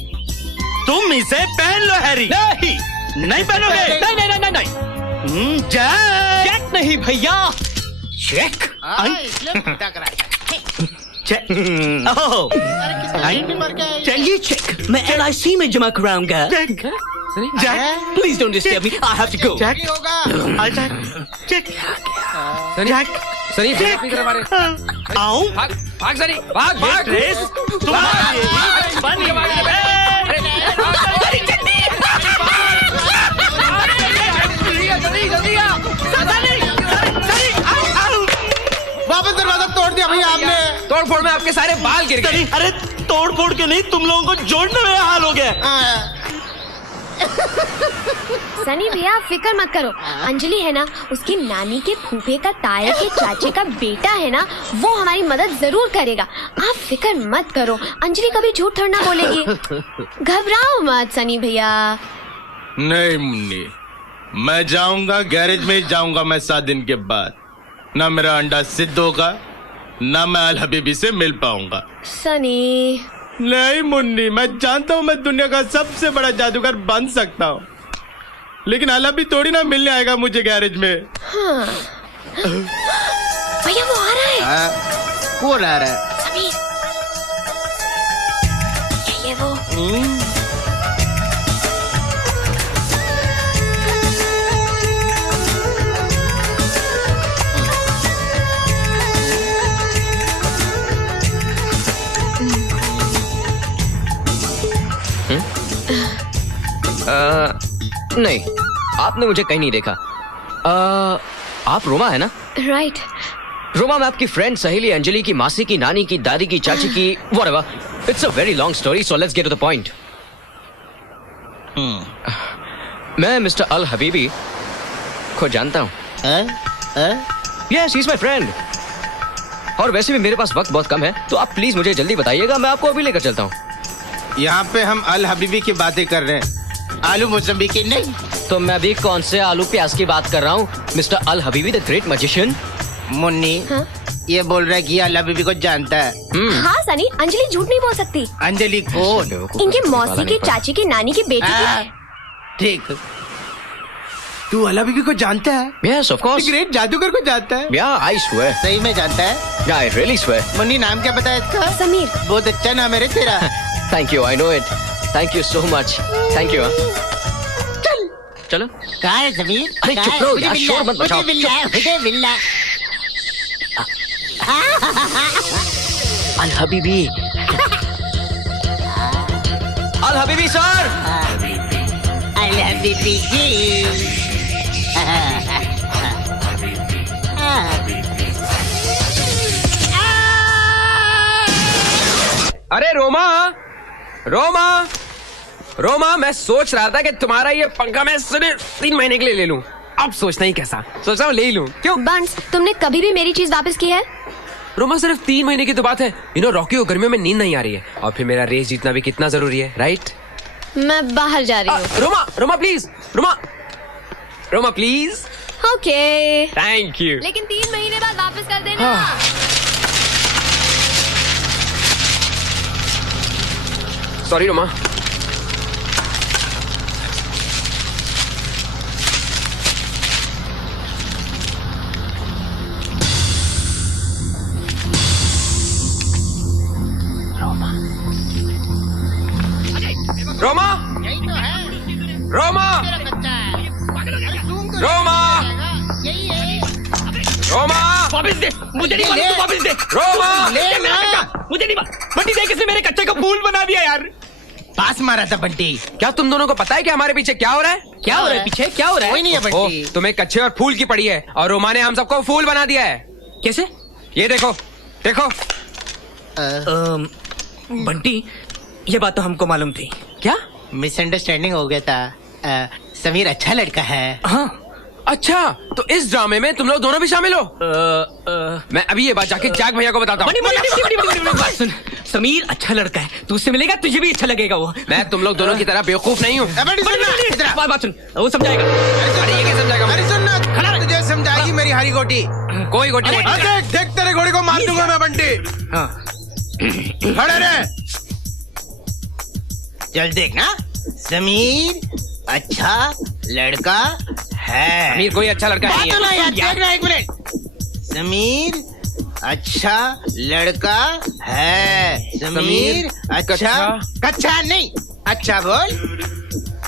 तुम इसे पहन लो हैरी। नहीं। नहीं पहनोगे? नहीं नहीं नहीं नहीं। जैक। जैक नहीं भैया, चेक। चेक। ओह, चलिए चेक, मैं LIC में जमा कराऊंगा। Jack, please don't disturb me. I have to go. Jack I'll Jack. Jack. Jack. Sunny फिर अपनी तरफ आ रहे। आओ। भाग सनी, भाग भाग। रेस तुम्हारी। बंद जल्दी आ। वापस दरवाजा तोड़ दिया भैया आपने। तोड़ फोड़ में आपके सारे बाल गिर गए। अरे तोड़ फोड़ के नहीं, तुम लोगों को जोड़ने में हाल हो गया। सनी भैया आप फिक्र मत करो, अंजलि है ना, उसकी नानी के फूफे का ताए के चाचे का बेटा है ना, वो हमारी मदद जरूर करेगा। आप फिक्र मत करो, अंजलि कभी झूठ थोड़ा ना बोलेगी। घबराओ मत सनी भैया। नहीं मुन्नी, मैं जाऊंगा गैरेज में ही जाऊंगा मैं 7 दिन के बाद। ना मेरा अंडा सिद्ध होगा, ना मैं अल हबीबी से मिल पाऊंगा। सनी नहीं मुन्नी, मैं जानता हूँ मैं दुनिया का सबसे बड़ा जादूगर बन सकता हूँ, लेकिन अल हबीबी थोड़ी ना मिलने आएगा मुझे गैरेज में। हाँ। भैया वो आ रहा है। कौन आ रहा है? समीर। ये वो। नहीं, आपने मुझे कहीं नहीं देखा। आप रोमा है ना? राइट। रोमा मैं आपकी फ्रेंड सहेली अंजलि की मासी की नानी की दादी की चाची की whatever. It's a very long story, so let's get to the point. मैं मिस्टर अल हबीबी को जानता हूँ। Yes, he's my friend. और वैसे भी मेरे पास वक्त बहुत कम है, तो आप प्लीज मुझे जल्दी बताइएगा, मैं आपको अभी लेकर चलता हूँ। यहाँ पे हम अल हबीबी की बातें कर रहे हैं, आलू मौसम्बी की नहीं। तो मैं भी कौन से आलू प्याज की बात कर रहा हूँ? Mister Al Habibi the great magician. Munni ये बोल रहा है कि अल हबीबी को जानता है। हाँ सनी, अंजलि झूठ नहीं बोल सकती। अंजलि कौन? इनके मौसी की चाची की नानी की बेटी की। ठीक, तू अल हबीबी को जानता है? Yes, of course. ग्रेट जादूगर को जानता है? Yeah, I swear. सही में जानता है? Yeah, I really swear. Munni नाम क्या बताया इसका? समीर। बहुत अच्छा नाम है रे तेरा। Thank you, I know it. Thank you so much. Thank you. चलो। कहाँ है समीर? अरे चुप रहो यार, शोर मत मचाओ। अल हबीबी। अल हबीबी सर। अल हबीबी जी। अरे रोमा, रोमा, रोमा, मैं सोच रहा था कि तुम्हारा ये पंखा मैं सिर्फ 3 महीने के लिए ले लूं। अब सोचना ही कैसा, सोच रहा हूँ ले ही लूं। क्यों? बंस, तुमने कभी भी मेरी चीज वापस की है? रोमा सिर्फ 3 महीने की तो बात है। रॉकी को गर्मियों में नींद नहीं आ रही है, और फिर मेरा रेस जीतना भी कितना जरूरी है, राइट? मैं बाहर जा रही हूँ। Roma, Roma please, Roma, Roma please. Okay. Thank you. लेकिन 3 महीने बाद वापस कर देना। सॉरी रोमा। रोमा, रोमा, रोमा, रोमा, वापस दे, मुझे नहीं मालूम, तू वापस दे। रोमा, मुझे नहीं मालूम। बंटी देख, इसने मेरे कच्चे का फूल बना दिया यार। पास मारा था बंटी। क्या तुम दोनों को पता है कि हमारे पीछे क्या हो रहा है? क्या हो रहा है पीछे? क्या हो रहा है? कोई नहीं है बंटी। तुम्हें कच्चे और फूल की पड़ी है, और रोमा ने हम सबको फूल बना दिया है। कैसे? ये देखो, देखो। बंटी, ये बात तो हमको मालूम थी। क्या? मिसअंडरस्टैंडिंग हो गया था। समीर अच्छा लड़का है। हाँ, अच्छा, तो इस ड्रामे में तुम लोग दोनों भी शामिल हो? मैं अभी ये बात जाके जैक भैया को बताता हूँ। सुन, समीर अच्छा लड़का है, तू उससे मिलेगा, तुझे भी अच्छा लगेगा वो। मैं तुम लोग दोनों की तरह बेवकूफ नहीं हूँ। बात सुन, वो समझाएगा। अरे ये क्या समझाएगा? अरे सुन ना, तुझे समझाएगी मेरी हरी गोटी। कोई गोटी नहीं। देख तेरे घोड़े को मार दूंगा मैं बंटी। खड़े रहे। चल देखना, समीर अच्छा लड़का है। समीर कोई अच्छा लड़का नहीं है। देखना 1 मिनट। समीर अच्छा लड़का है। समीर अच्छा, कच्चा नहीं, अच्छा बोल।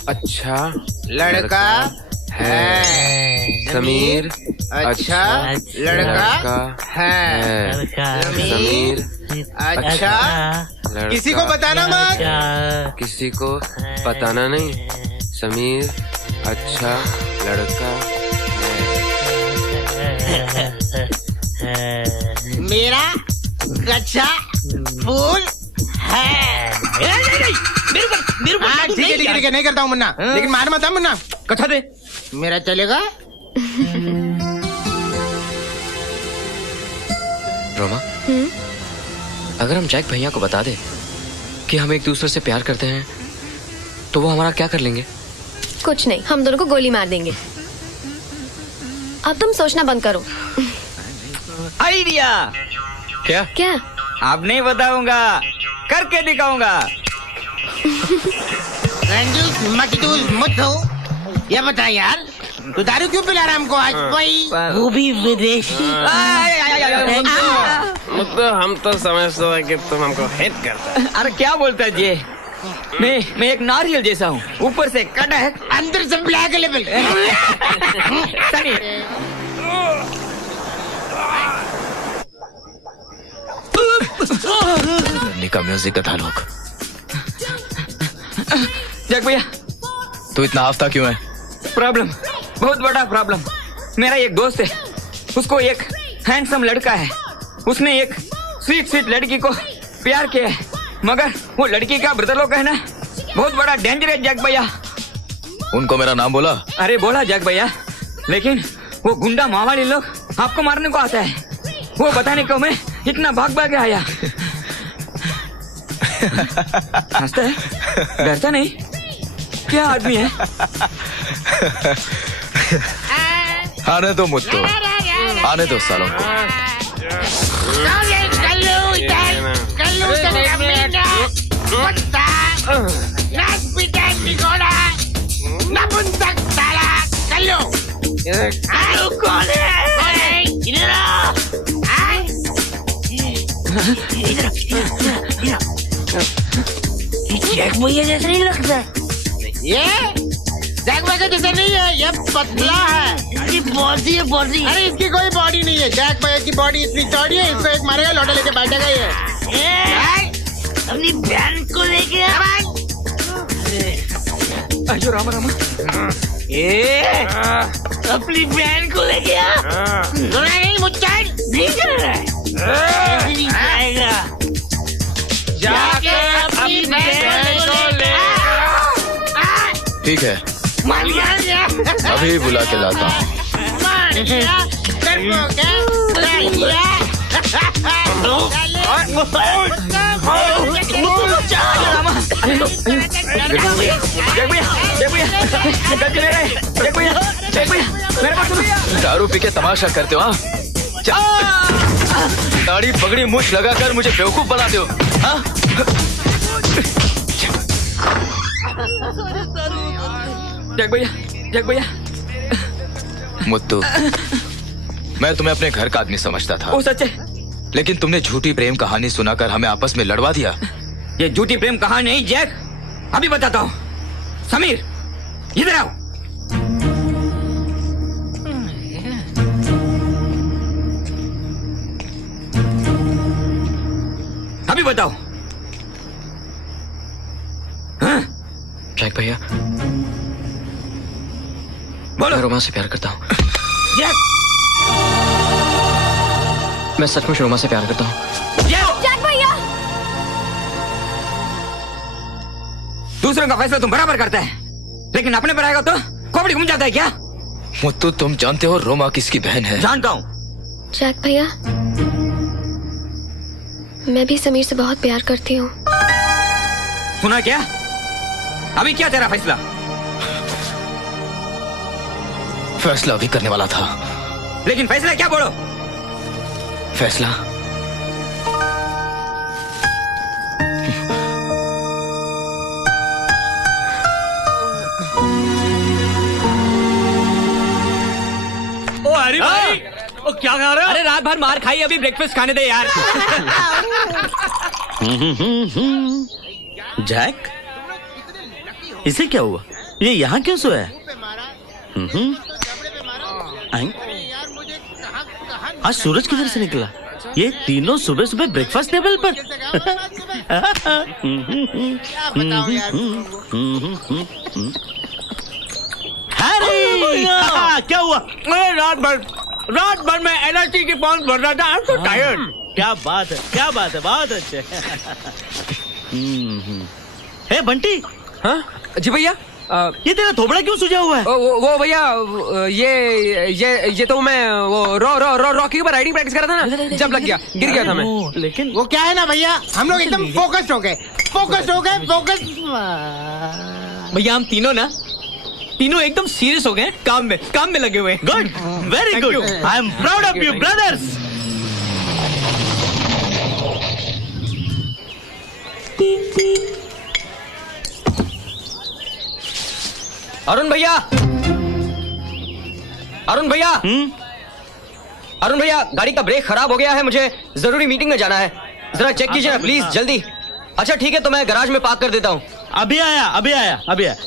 अच्छा लड़का है। समीर अच्छा लड़का है। समीर अच्छा किसी को बताना मत। किसी को बताना नहीं। समीर अच्छा लड़का मेरा कच्चा फूल है। ठीक है नहीं करता हूँ मुन्ना, लेकिन मार मत मुन्ना। कथा दे मेरा चलेगा। रोमा, अगर हम जैक भैया को बता दे कि हम एक दूसरे से प्यार करते हैं तो वो हमारा क्या कर लेंगे? कुछ नहीं, हम दोनों को गोली मार देंगे। अब तुम सोचना बंद करो। आइडिया। क्या? क्या? अब नहीं बताऊंगा, करके दिखाऊंगा। कंजूस मकदूस मुद्धो, ये बता यार, तू दारू क्यों पिला रहा हमको आज भाई? वो भी विदेशी। मुद्दो हम तो समझते हैं कि तुम हमको हेट करता है। अरे क्या बोलता है ये? मैं एक नारियल जैसा हूँ, ऊपर से कड़क, अंदर से ब्लैक लेवल। सनी निका म्यूजिक का था लोग। जैक भैया, तू इतना आफ्ता क्यों है? प्रॉब्लम, बहुत बड़ा प्रॉब्लम। मेरा एक दोस्त है, उसको एक हैंडसम लड़का है। उसने एक स्वीट लड़की को प्यार किया है, मगर वो लड़की का ब्रदर लोग है ना, बहुत बड़ा डेंजर है जैक भैया। उनको मेरा नाम बोला? अरे बोला जैक भैया, लेकिन वो गुंडा मावाली लोग आपको मारने को आता है। वो बताने को मैं इतना भाग भाग आया। हंसता है, डरता नहीं, क्या आदमी है? आने दो मुझको, आने दो सालों को। जैक भैया जैसा नहीं लगता। ये जैक भैया जैसा नहीं है, ये पतला है। इसकी बॉडी है बॉडी। अरे इसकी कोई बॉडी नहीं है। जैक भैया की बॉडी इतनी चौड़ी है, इसको एक मारेगा लौटा लेके बैठेगा ये। अपनी बहन को लेके अयो रामा रामा, अपनी बहन को लेके आ। नहीं मुच्चाई नहीं कर रहा है, नहीं आएगा। जाके अपनी बहन को ले। ठीक है, अभी बुला के लाता हूँ। दारू पी के तमाशा करते हो? दाढ़ी पगड़ी मूछ लगाकर मुझे बेवकूफ बनाते हो? हाँ? जैक भैया, मुत्तू, मैं तुम्हें अपने घर का आदमी समझता था। वो सच है, लेकिन तुमने झूठी प्रेम कहानी सुनाकर हमें आपस में लड़वा दिया। ये झूठी प्रेम कहानी नहीं जैक, अभी बताता हूँ। समीर, इधर आओ। अभी बताओ। हाँ? जैक भैया, बोलो। मैं रोमा से प्यार करता हूँ। जैक, मैं सचमुच रोमा से प्यार करता हूँ। जैक भैया, दूसरों का फैसला तुम बराबर करता है, लेकिन अपने पर आएगा तो खोपड़ी घूम जाता है क्या? मुत्तू, तुम जानते हो रोमा किसकी बहन है? जानता हूँ। जैक भैया, मैं भी समीर से बहुत प्यार करती हूँ। सुना क्या? अभी क्या तेरा फैसला? फैसला अभी करने वाला था। लेकिन फैसला क्या? बोलो। फैसला ओ अरे भाई, ओ क्या खा रहा है? अरे रात भर मार खाई, अभी ब्रेकफास्ट खाने दे यार। जैक, इसे क्या हुआ? ये यहाँ क्यों सोया है? आज सूरज किधर से निकला? ये तीनों सुबह सुबह ब्रेकफास्ट टेबल पर। हैरी, क्या हुआ? रात भर में एनर्जी की पॉइंट भर रहा था। I'm so tired। क्या बात है, क्या बात है, बहुत अच्छे। हे बंटी। हाँ जी भैया। ये तेरा थोबड़ा क्यों सूजा हुआ है? वो भैया ये तो मैं वो रॉकी के ऊपर राइडिंग प्रैक्टिस कर रहा था ना, जब लग गया, गिर गया था मैं। लेकिन वो क्या है ना भैया, हम लोग एकदम फोकस्ड हो गए। भैया हम तीनों एकदम सीरियस हो गए, काम में लगे हुए हैं। Good, very good. I am proud of you brothers. Arun भैया, गाड़ी का ब्रेक खराब हो गया है, मुझे जरूरी मीटिंग में जाना है, जरा चेक कीजिए प्लीज जल्दी। अच्छा ठीक है, तो मैं गैराज में पार्क कर देता हूँ। अभी आया।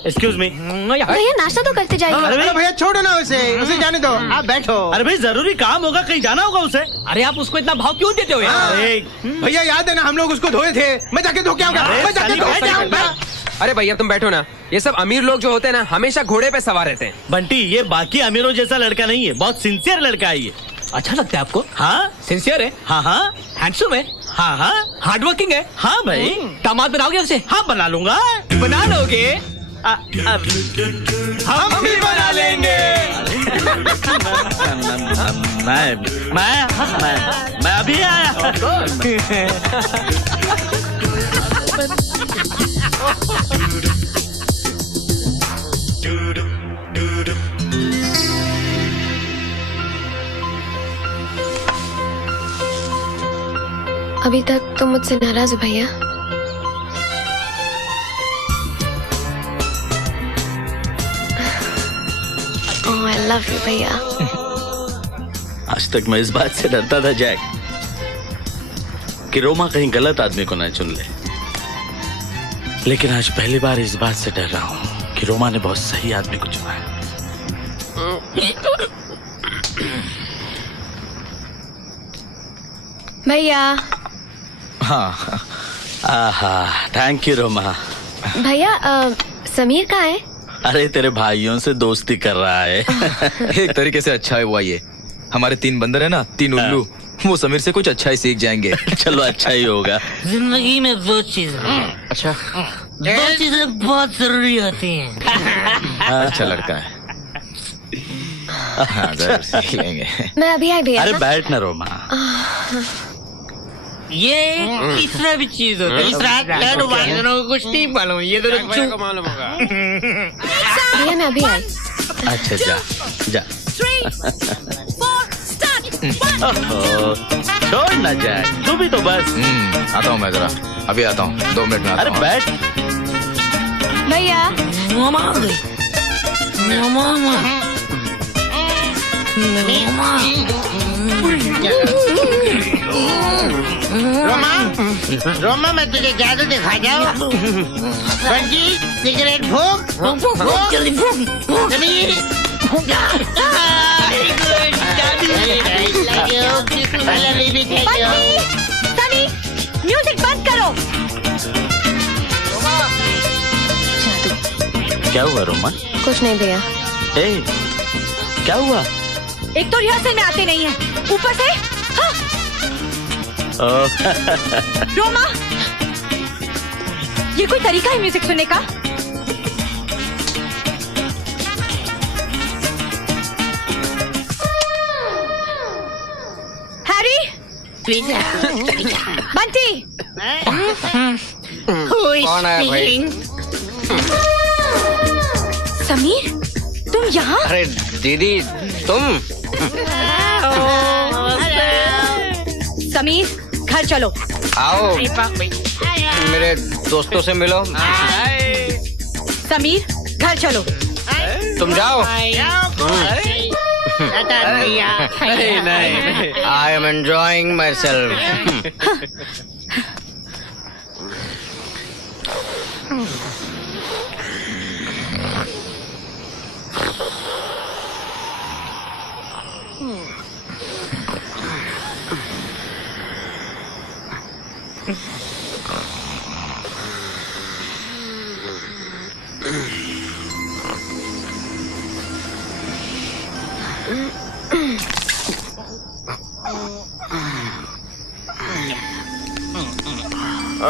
Excuse me. भैया नाश्ता तो करते जाइए। अरे भैया छोड़ो ना उसे जाने दो, आप बैठो। अरे भाई जरूरी काम होगा, कहीं जाना होगा उसे। अरे आप उसको इतना भाव क्यों देते हो यार? भैया याद है ना, हम लोग उसको धोए थे। मैं जाके धो के आऊंगा। अरे भैया तुम बैठो ना, ये सब अमीर लोग जो होते हैं ना, हमेशा घोड़े पे सवार रहते हैं। बंटी, ये बाकी अमीरों जैसा लड़का नहीं है, बहुत सिंसियर लड़का है ये। अच्छा लगता है आपको? हाँ, सिंसियर है। हाँ, हैंडसम है। हाँ, हार्ड वर्किंग है। हाँ भाई। दामाद बनाओगे उसे? हाँ बना लूंगा। बना लोगे? हम भी बना लेंगे। मैं अभी आया। अभी तक तुम मुझसे नाराज हो भैया? ओह आई लव यू भैया। आज तक मैं इस बात से डरता था जैक कि रोमा कहीं गलत आदमी को न चुन ले, लेकिन आज पहली बार इस बात से डर रहा हूँ कि रोमा ने बहुत सही आदमी को चुना है। भैया। हाँ, आहा, थैंक यू रोमा। भैया समीर कहाँ है? अरे तेरे भाइयों से दोस्ती कर रहा है। एक तरीके से अच्छा है हुआ ये। हमारे 3 बंदर है ना, 3 उल्लू, वो समीर से कुछ अच्छा ही सीख जाएंगे। चलो अच्छा ही होगा। जिंदगी में 2 चीजें, अच्छा 2 चीजें बहुत जरूरी होती हैं। अच्छा लड़का है। हाँ, जरूर सीख लेंगे। मैं अभी आई भैया। अरे बैठ ना रोमा। ये तीसरा भी चीज होता है। तीसरा लड़ू वालों को कुछ नहीं मालूम, ये तो मालूम होगा। भैया मैं अभी आई। अच्छा जा। छोड़ ना जाए, तू भी तो बस। आता हूँ मैं जरा, अभी आता हूँ, 2 मिनट में आता हूँ। अरे बैठ। भैया रोमा मैं तुझे जादू दिखा जाऊँ। बंजी सिगरेट फूंक जल्दी फूंक। समीर सनी म्यूजिक बंद करो। क्या हुआ रोमा? कुछ नहीं भैया। क्या हुआ? एक तो रिहर्सल में आते नहीं है, ऊपर से हाँ। रोमा, ये कोई तरीका है म्यूजिक सुनने का? हैरी, बंटी, कौन है भाई? समीर, तुम यहाँ? अरे दीदी तुम? समीर घर चलो। आओ मेरे दोस्तों से मिलो। समीर घर चलो। तुम जाओ। I am enjoying my self.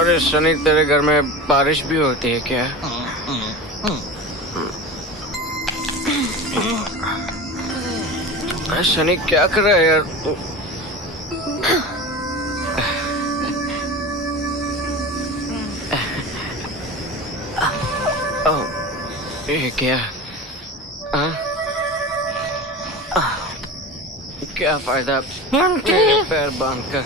अरे सनी, तेरे घर में बारिश भी होती है क्या? अरे सनी, क्या कर रहा है यार तू? ये क्या? क्या फायदा मेरे पैर बांध कर?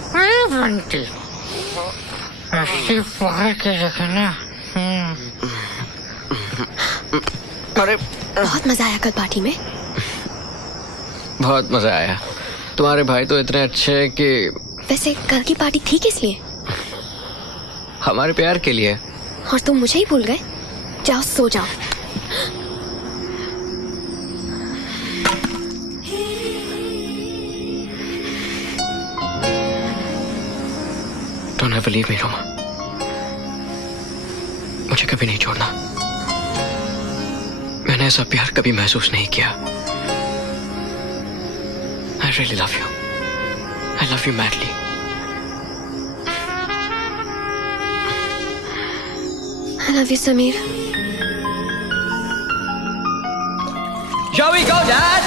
अरे बहुत मजा आया कल पार्टी में। बहुत मजा आया। तुम्हारे भाई तो इतने अच्छे हैं कि। वैसे कल की पार्टी थी किस लिए? हमारे प्यार के लिए। और तुम मुझे ही भूल गए? जाओ सो जाओ। Don't ever leave me, Roma. मुझे कभी नहीं छोड़ना। मैंने ऐसा प्यार कभी महसूस नहीं किया। I really love you. I love you madly. I love you, Samir. Shall we go, Dad?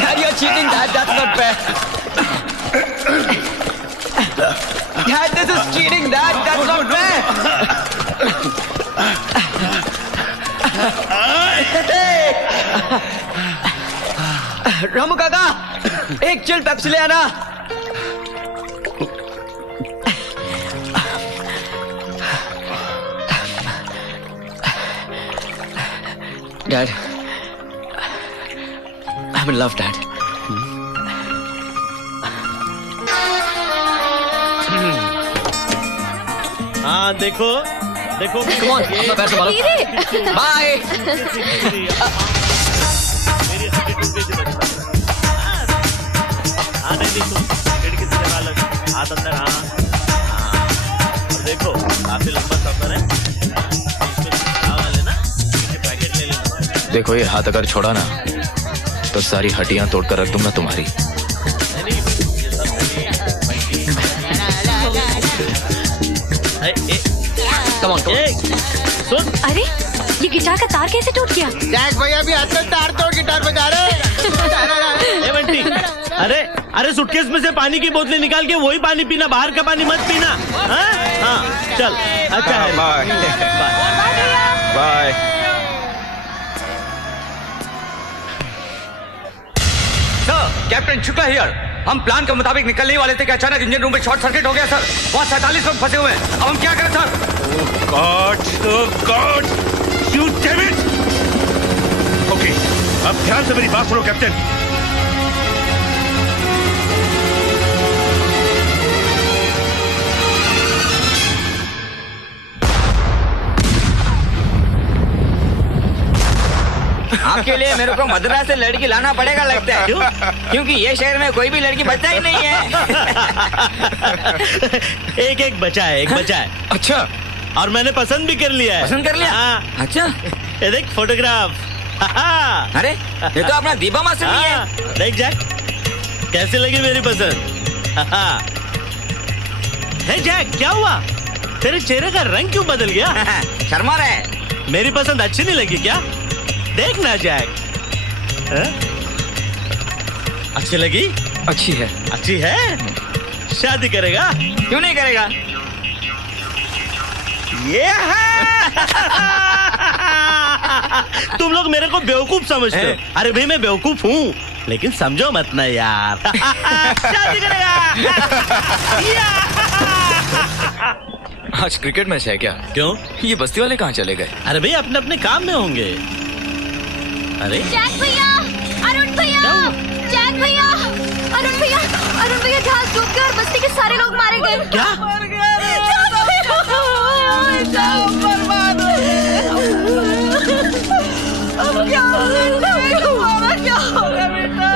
Dad, you're cheating, Dad. That's not fair. Dad, this is cheating, Dad. That's not fair. Ramu काका, एक chill Pepsi ले आना। Dad, I'm in love, Dad. हाँ देखो देखो। Come on, अपना पैर संभालो। Bye. हाँ नहीं तुम खिड़की से लगा लो, हाथ अंदर। हाँ और देखो काफी लंबा सफर है। पैकेट ले लेना। देखो ये हाथ अगर छोड़ा ना तो सारी हड्डियां तोड़कर रख दूंगा तुम्हारी। सुन, अरे ये गिटार का तार कैसे टूट गया? जैक भैया भी हाथ में तार तोड़ गिटार बजा रहे हैं। बंटी, अरे अरे सूटकेस में से पानी की बोतलें निकाल के वही पानी पीना, बाहर का पानी मत पीना। हाँ चल, अच्छा है। Bye bye. Captain Shukla here. हम प्लान के मुताबिक निकलने ही वाले थे कि अचानक इंजन रूम में शॉर्ट सर्किट हो गया सर। वहाँ 47 लोग फंसे हुए हैं। अब हम क्या करें sir? God you damn it. Okay, अब ध्यान से मेरी बात सुनो कैप्टन। आपके लिए मेरे को मद्रास से लड़की लाना पड़ेगा लगता है। क्यों? क्योंकि ये शहर में कोई भी लड़की बचा ही नहीं है। एक बचा है, एक बचा है। अच्छा, और मैंने पसंद भी कर लिया है। पसंद कर लिया? हाँ। अच्छा, ये देख फोटोग्राफ। अरे ये तो अपना दीपा मास्टर भी है। देख जैक, कैसी लगी मेरी पसंद? हे जैक, क्या हुआ? तेरे चेहरे का रंग क्यों बदल गया? शर्मा रहा है। मेरी पसंद अच्छी नहीं लगी क्या? देखना जैक। अच्छी लगी? अच्छी है। अच्छी है? शादी करेगा? क्यों नहीं करेगा? ये तुम लोग मेरे को बेवकूफ समझते हो। अरे भाई मैं बेवकूफ हूँ, लेकिन समझो मत ना यार। शादी करेगा। आज क्रिकेट मैच है क्या? क्यों? ये बस्ती वाले कहाँ चले गए? अरे भाई अपने अपने काम में होंगे। अरे जैक भैया, अरुण भैया, जैक भैया, अरुण भैया, अरुण भैया जहाज डूब गया और बस्ती के सारे लोग मारे गए। क्या? बर्बाद हो गए। अब क्या होगा? क्या होगा बेटा?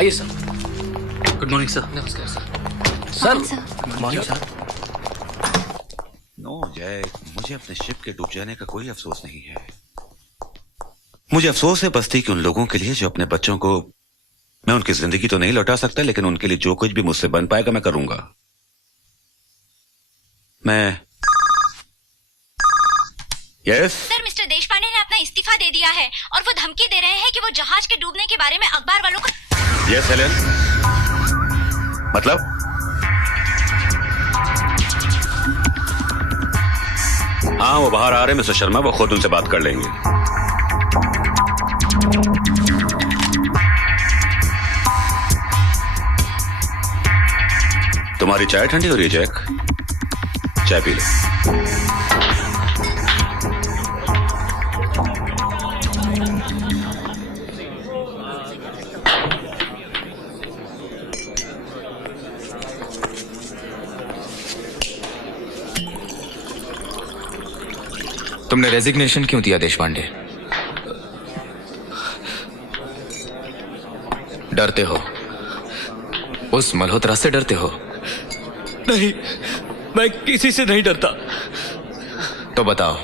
आइए सर। Good morning sir. नमस्कार sir. Sir morning sir. No Jay, मुझे अपने शिप के डूब जाने का कोई अफसोस नहीं है। मुझे अफसोस है बस्ती के उन लोगों के लिए जो अपने बच्चों को, मैं उनकी जिंदगी तो नहीं लौटा सकता, लेकिन उनके लिए जो कुछ भी मुझसे बन पाएगा मैं करूंगा। मैं यस सर, मिस्टर देशपांडे ने अपना इस्तीफा दे दिया है और वो धमकी दे रहे हैं कि वो जहाज के डूबने के बारे में अखबार वालों को। यस हेलेन, मतलब हाँ वो बाहर आ रहे हैं मिस्टर शर्मा, वो खुद उनसे बात कर लेंगे। तुम्हारी चाय ठंडी हो रही है जैक, चाय पी लो। तुमने रेजिग्नेशन क्यों दिया देशपांडे? डरते हो? उस मल्होत्रा से डरते हो? नहीं, मैं किसी से नहीं डरता। तो बताओ,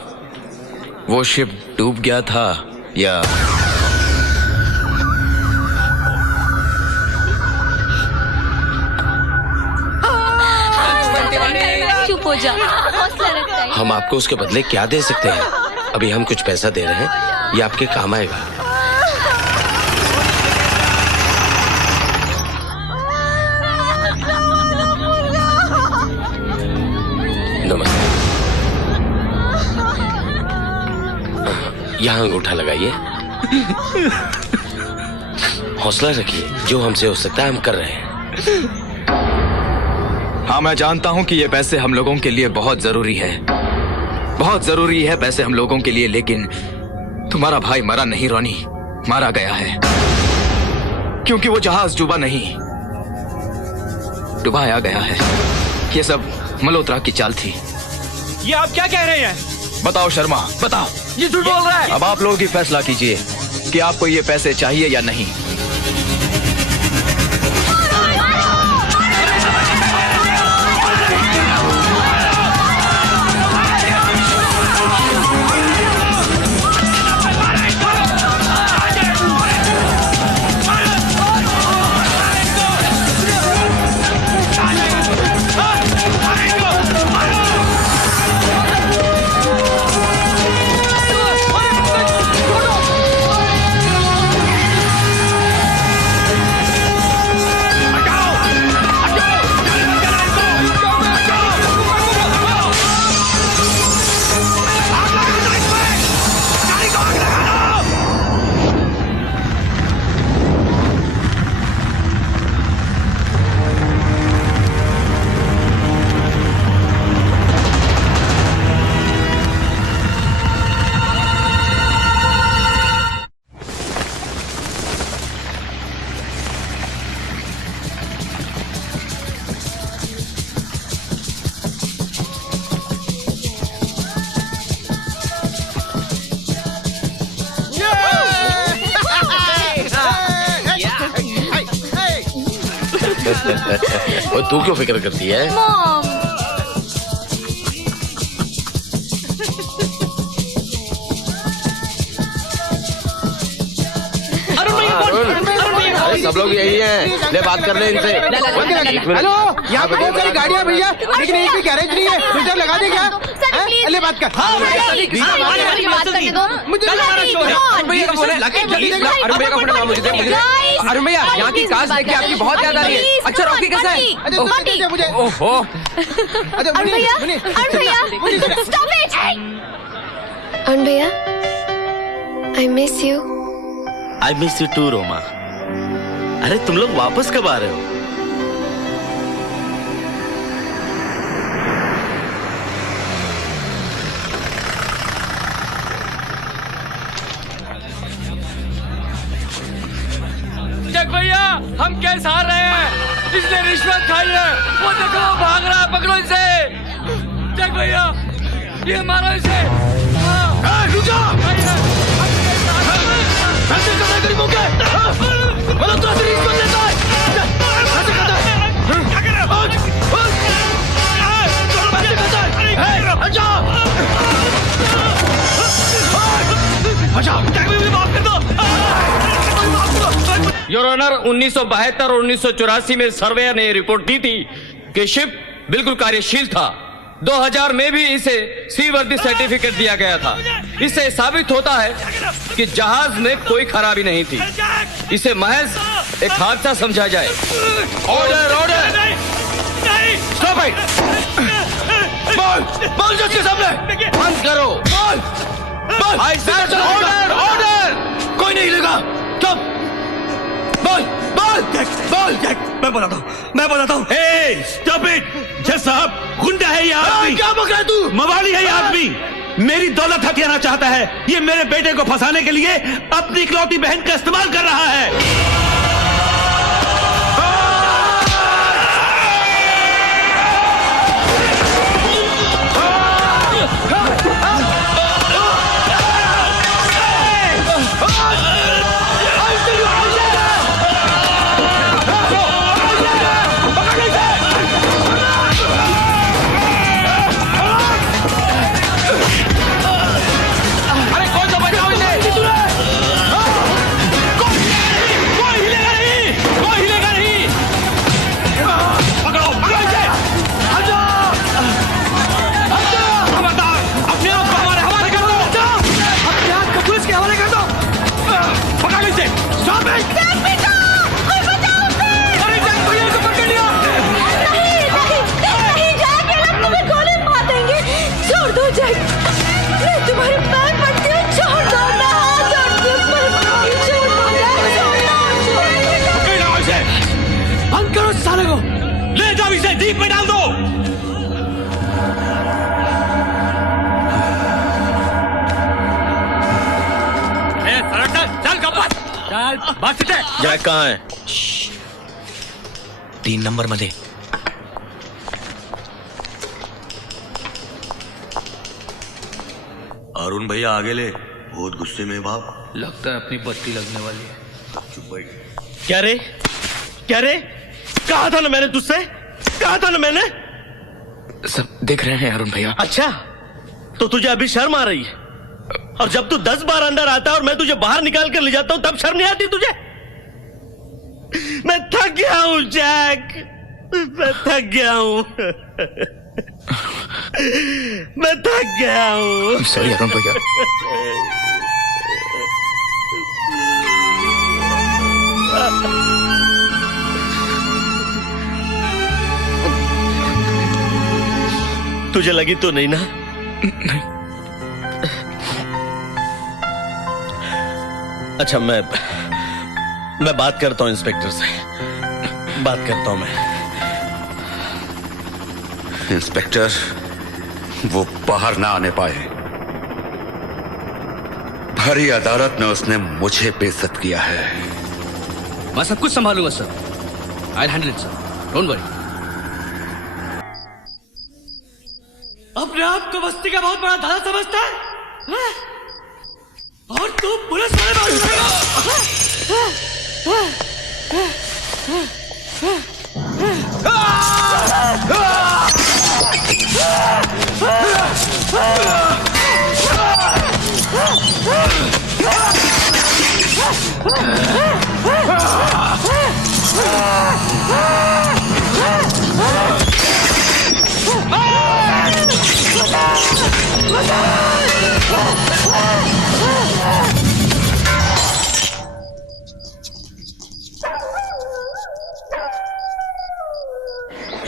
वो शिप डूब गया था या चुप हो जा, हौसला रखता है। हम आपको उसके बदले क्या दे सकते हैं? अभी हम कुछ पैसा दे रहे हैं, ये आपके काम आएगा। नमस्ते। यहाँ अंगूठा लगाइए। हौसला रखिए, जो हमसे हो सकता है हम कर रहे हैं। हाँ, मैं जानता हूं कि ये पैसे हम लोगों के लिए बहुत जरूरी है, बहुत जरूरी है पैसे हम लोगों के लिए, लेकिन तुम्हारा भाई मरा नहीं रोनी, मारा गया है। क्योंकि वो जहाज डूबा नहीं, डुबाया गया है। ये सब मल्होत्रा की चाल थी। ये आप क्या कह रहे हैं? बताओ शर्मा, बताओ। ये झूठ बोल रहा है। अब आप लोग ही फैसला कीजिए कि आपको ये पैसे चाहिए या नहीं। वो तू क्यों फिक्र करती है? अरे सब लोग यही हैं, ले बात कर ले इनसे। हेलो, यहाँ पे बहुत सारी गाड़ियाँ भैया, लेकिन एक भी गैरेज नहीं है। फिल्टर लगा दे क्या? ले बात कर। अरुण भैया, यहाँ की कास्ट देख के आपकी बहुत याद आ रही है। अच्छा रॉकी कैसा है? मुझे ओहो, अरुण भैया, stop it! अरुण भैया, I miss you. I miss you too Roma. अरे तुम लोग वापस कब आ रहे हो? जग भैया, हम केस हार रहे हैं। इसने रिश्वत खाई है। वो देखो भाग रहा है, पकड़ो इसे। जग भैया, ये मारो इसे। रुक जाओ। गरीबों के मतलब तो रिश्वत लेता है। योर ऑनर, 1972 और 1984 में सर्वेयर ने रिपोर्ट दी थी कि शिप बिल्कुल कार्यशील था। 2000 में भी इसे सीवर्दी सर्टिफिकेट दिया गया था। इससे साबित होता है कि जहाज में कोई खराबी नहीं थी। इसे महज एक हादसा समझा जाए। Order order, stop it. बोल जिसके सामने बंद करो। बोल ऑर्डर ऑर्डर, कोई नहीं हिलेगा। स्टॉप, बोल बोल बोल। मैं बताता हूँ। हे स्टॉप इट जज साहब, गुंडा है ये आदमी। क्या बोल रहा है तू? मवाली है ये आदमी, मेरी दौलत हथियाना चाहता है। ये मेरे बेटे को फंसाने के लिए अपनी इकलौती बहन का इस्तेमाल कर रहा है। ले जाओ इसे जीप में डाल दो। चल कपट, चल बस। जैक कहाँ है? 3 नंबर मध्ये। अरुण भैया आगे ले, बहुत गुस्से में बाप। लगता है अपनी बत्ती लगने वाली है। चुप बैठ। क्या रे क्या रे, कहा था ना मैंने तुझसे, कहा था ना मैंने। सब देख रहे हैं अरुण भैया। अच्छा, तो तुझे अभी शर्म आ रही है? और जब तू 10 बार अंदर आता है और मैं तुझे बाहर निकाल कर ले जाता हूं तब शर्म नहीं आती तुझे? मैं थक गया हूं जैक, मैं थक गया हूं। मैं थक गया हूं। सॉरी अरुण भैया। तुझे लगी तो नहीं ना? नहीं। अच्छा, मैं बात करता हूं इंस्पेक्टर से, बात करता हूं मैं। इंस्पेक्टर, वो बाहर ना आने पाए। भरी अदालत में उसने मुझे बेइज्जत किया है। मैं सब कुछ संभालूंगा sir. I handle it sir, don't worry. अपने आप को बस्ती का बहुत बड़ा दादा समझता है, हाँ? और तू पुलिस वाले बात करेगा।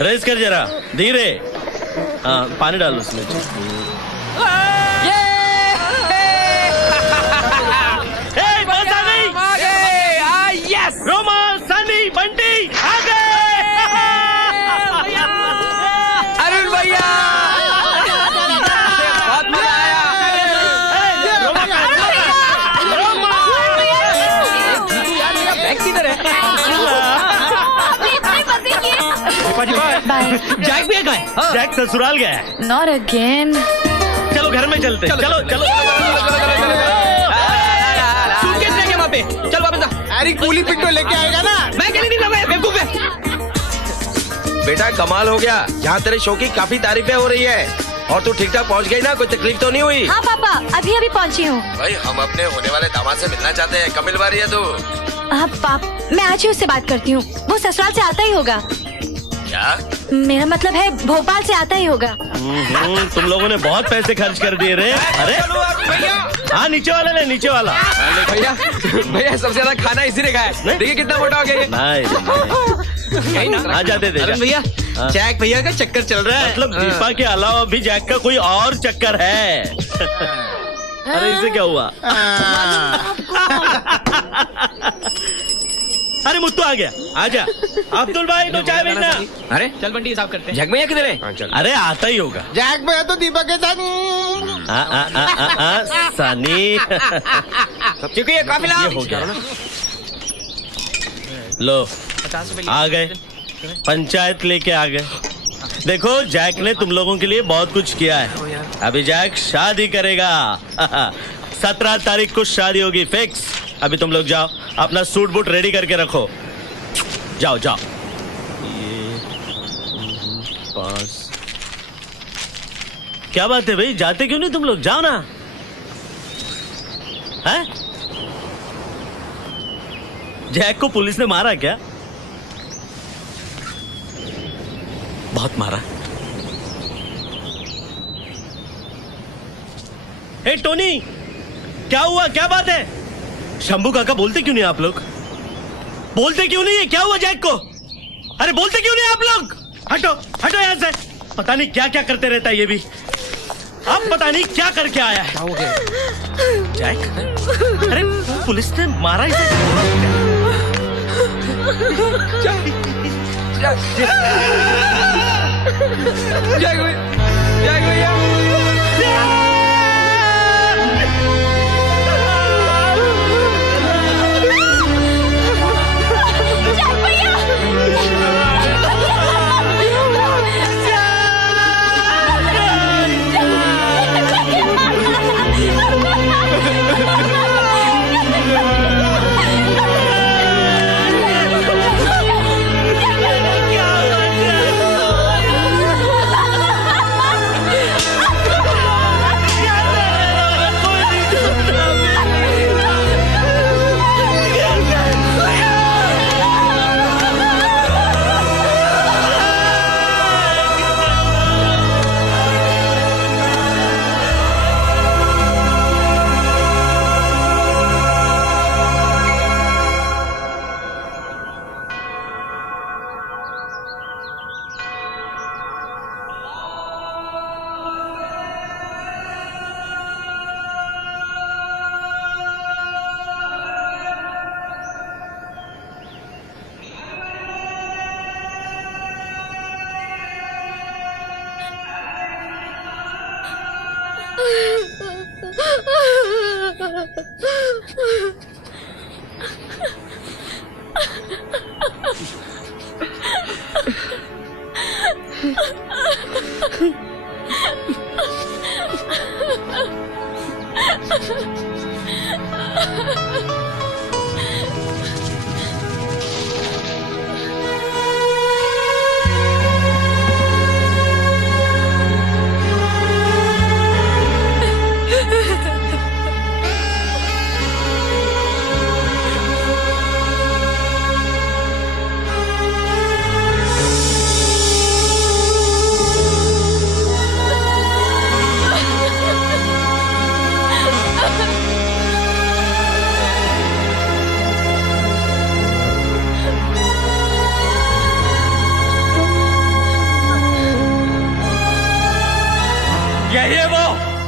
रेस कर जरा धीरे। हाँ, पानी डाल उसमें। यस, रोमा, सनी, बंटी आ गए। अरुण भैया, बहुत मजा आया। बैग किधर है? बाय। जैक भी गए? जैक ससुराल गया है। Not again. चलो घर में चलते। चलो चलो सूटकेस लेके वहाँ पे चल वापस जा। अरे कूली पिट्टो लेके आएगा ना। मैं के लिए नहीं लगा, बेवकूफ है। बेटा कमाल हो गया, यहाँ तेरे शो की काफी तारीफें हो रही है। और तू ठीक ठाक पहुंच गई ना? कोई तकलीफ तो नहीं हुई? हाँ पापा, अभी अभी पहुंची हूँ। भाई हम अपने होने वाले दामाद से मिलना चाहते हैं, कब मिलवा रही है तू? हाँ पाप, मैं आज ही उससे बात करती हूँ। वो ससुराल से आता ही होगा। क्या? मेरा मतलब है भोपाल से आता ही होगा। तुम लोगों ने बहुत पैसे खर्च कर दिए रे। अरे हाँ, नीचे वाला ले, नीचे वाला। भैया भैया सबसे ज्यादा खाना इसी ने खाया है। देखिए कितना मोटा हो गया ये। आ जाते थे भैया, जैक भैया का चक्कर चल रहा है। मतलब दीपा के अलावा भी जैक का कोई और चक्कर है। अरे इसे क्या हुआ? अरे मुत्तू आ गया, आजा। अब्दुल भाई तो चाय भेजना। अरे चल बंटी साफ करते हैं। जैक भैया किधर है? अरे आता ही होगा। जैक भैया तो दीपक के साथ। सनी क्योंकि ये काफी लाभ हो गया। लो आ गए, पंचायत लेके आ गए। देखो जैक ने तुम लोगों के लिए बहुत कुछ किया है। अभी जैक शादी करेगा। 17 तारीख को शादी होगी फिक्स। अभी तुम लोग जाओ, अपना सूट बूट रेडी करके रखो। जाओ जाओ। ये 5 क्या बात है भाई, जाते क्यों नहीं तुम लोग? जाओ ना। हैं? जैक को पुलिस ने मारा क्या? बहुत मारा। ए टोनी, क्या हुआ? क्या बात है? शंभू काका बोलते क्यों नहीं आप लोग? बोलते क्यों नहीं है? क्या हुआ जैक को? अरे बोलते क्यों नहीं आप लोग? हटो हटो यहाँ से। पता नहीं क्या क्या करते रहता है ये भी। अब पता नहीं क्या करके आया है। जैक, अरे पुलिस ने मारा इसे। जैक भैया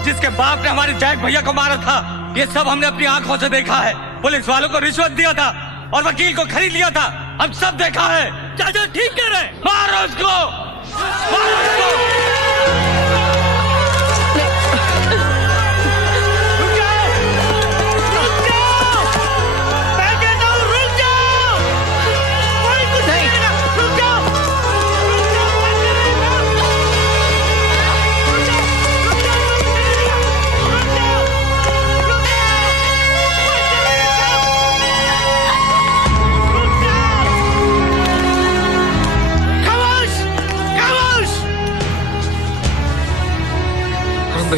जिसके बाप ने हमारे जैक भैया को मारा था। ये सब हमने अपनी आंखों से देखा है। पुलिस वालों को रिश्वत दिया था और वकील को खरीद लिया था। हम सब देखा है। चाचा ठीक कह रहे। मारो उसको, मारो उसको।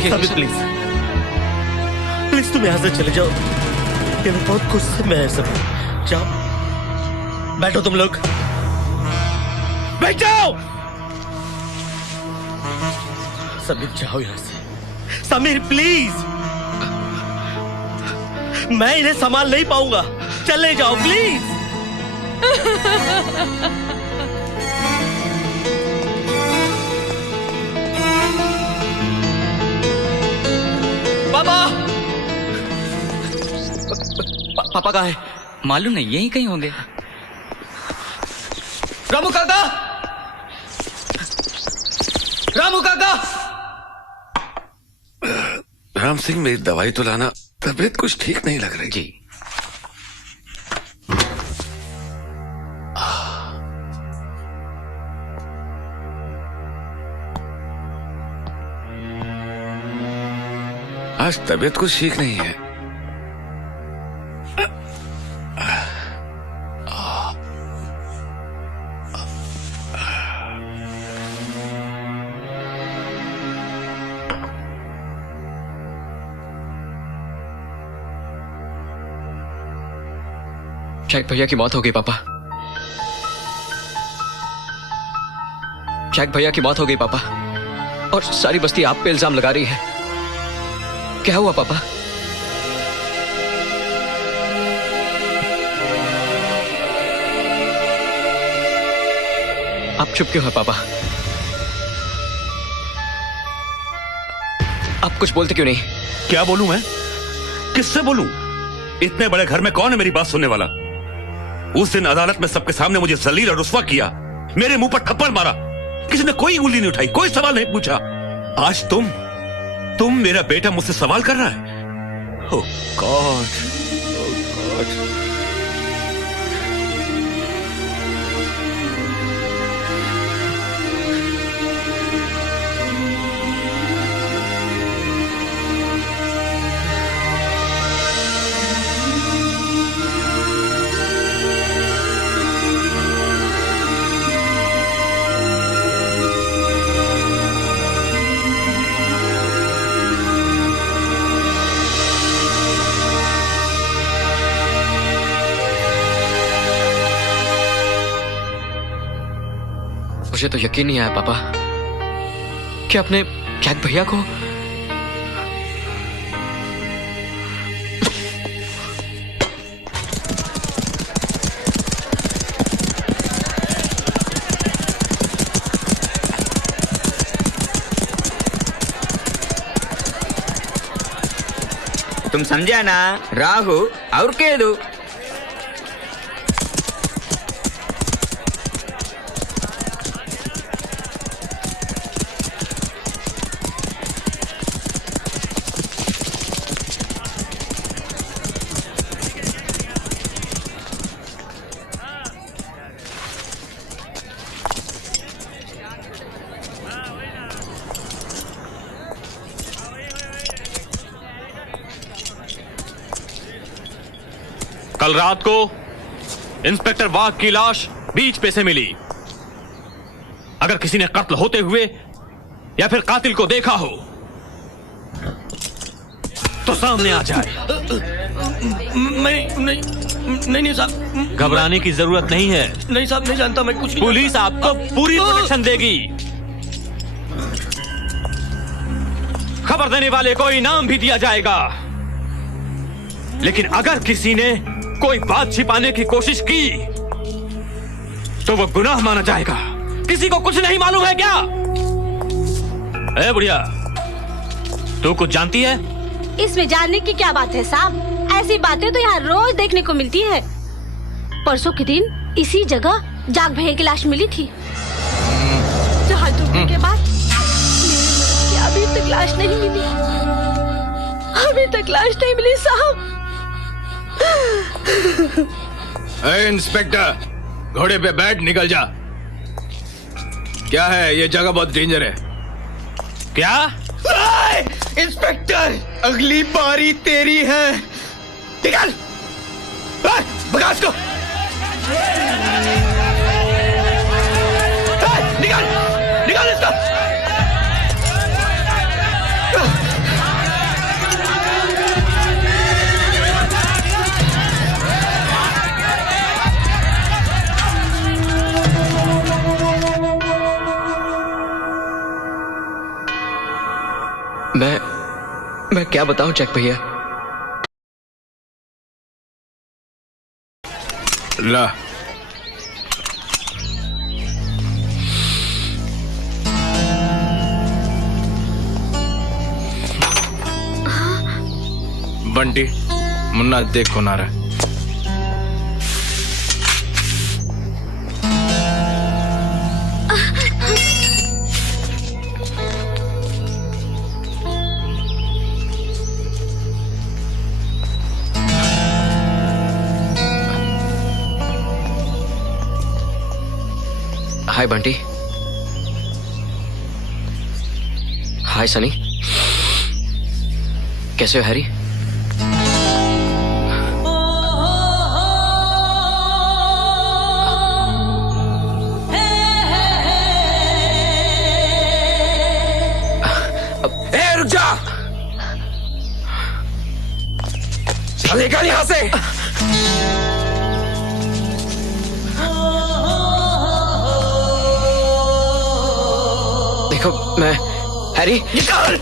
साबिर प्लीज प्लीज तुम यहाँ से चले जाओ, ये बहुत गुस्से में है सब। जाओ बैठो तुम लोग, बैठ जाओ। समीर जाओ यहाँ से। समीर प्लीज, मैं इन्हें संभाल नहीं पाऊंगा, चले जाओ प्लीज। पापा पापा कहाँ है? मालूम नहीं, यहीं कहीं होंगे। रामू काका, रामू काका। राम सिंह, मेरी दवाई तो लाना, तबीयत कुछ ठीक नहीं लग रही। जी आज तबीयत कुछ ठीक नहीं है। शायद भैया की मौत हो गई पापा, शायद भैया की मौत हो गई पापा, और सारी बस्ती आप पे इल्जाम लगा रही है। क्या हुआ पापा? आप चुप क्यों हैं पापा? आप कुछ बोलते क्यों नहीं? क्या बोलूं मैं? किससे बोलूं? इतने बड़े घर में कौन है मेरी बात सुनने वाला? उस दिन अदालत में सबके सामने मुझे जलील और रुस्वा किया, मेरे मुंह पर थप्पड़ मारा, किसी ने कोई उंगली नहीं उठाई, कोई सवाल नहीं पूछा। आज तुम मेरा बेटा मुझसे सवाल कर रहा है? ओह गॉड, ओह गॉड। मुझे तो यकीन नहीं आया पापा कि आपने जैक भैया को तुम समझा ना, राहु और केतु। कल रात को इंस्पेक्टर वाघ की लाश बीच पे से मिली। अगर किसी ने कत्ल होते हुए या फिर कातिल को देखा हो तो सामने आ जाए। नहीं साहब, घबराने की जरूरत नहीं है। नहीं साहब, नहीं जानता मैं कुछ नहीं। पुलिस आपको पूरी प्रोटेक्शन देगी। खबर देने वाले को इनाम भी दिया जाएगा। लेकिन अगर किसी ने कोई बात छिपाने की कोशिश की तो वो गुनाह माना जाएगा। किसी को कुछ नहीं मालूम है क्या? ए बुढ़िया, तू कुछ जानती है? इसमें जानने की क्या बात है साहब? ऐसी बातें तो यहाँ रोज देखने को मिलती है। परसों के दिन इसी जगह जाग भैया की लाश मिली थी। जहाज डूबने के बाद अभी तक लाश नहीं मिली। अभी तक लाश नहीं मिली साहब। इंस्पेक्टर, घोड़े पे बैठ, निकल जा। क्या है, ये जगह बहुत डेंजर है। क्या? इंस्पेक्टर, अगली बारी तेरी है। निकल, भगा इसको। निकल, निकल इसको। मैं क्या बताऊं जैक भैया। ला बंटी, मुन्ना देख कौन आ रहा है। हाय बंटी। हाय सनी। कैसे हो हैरी? रुक जा, निकल यहां से। देखो मैं हैरी, निकल।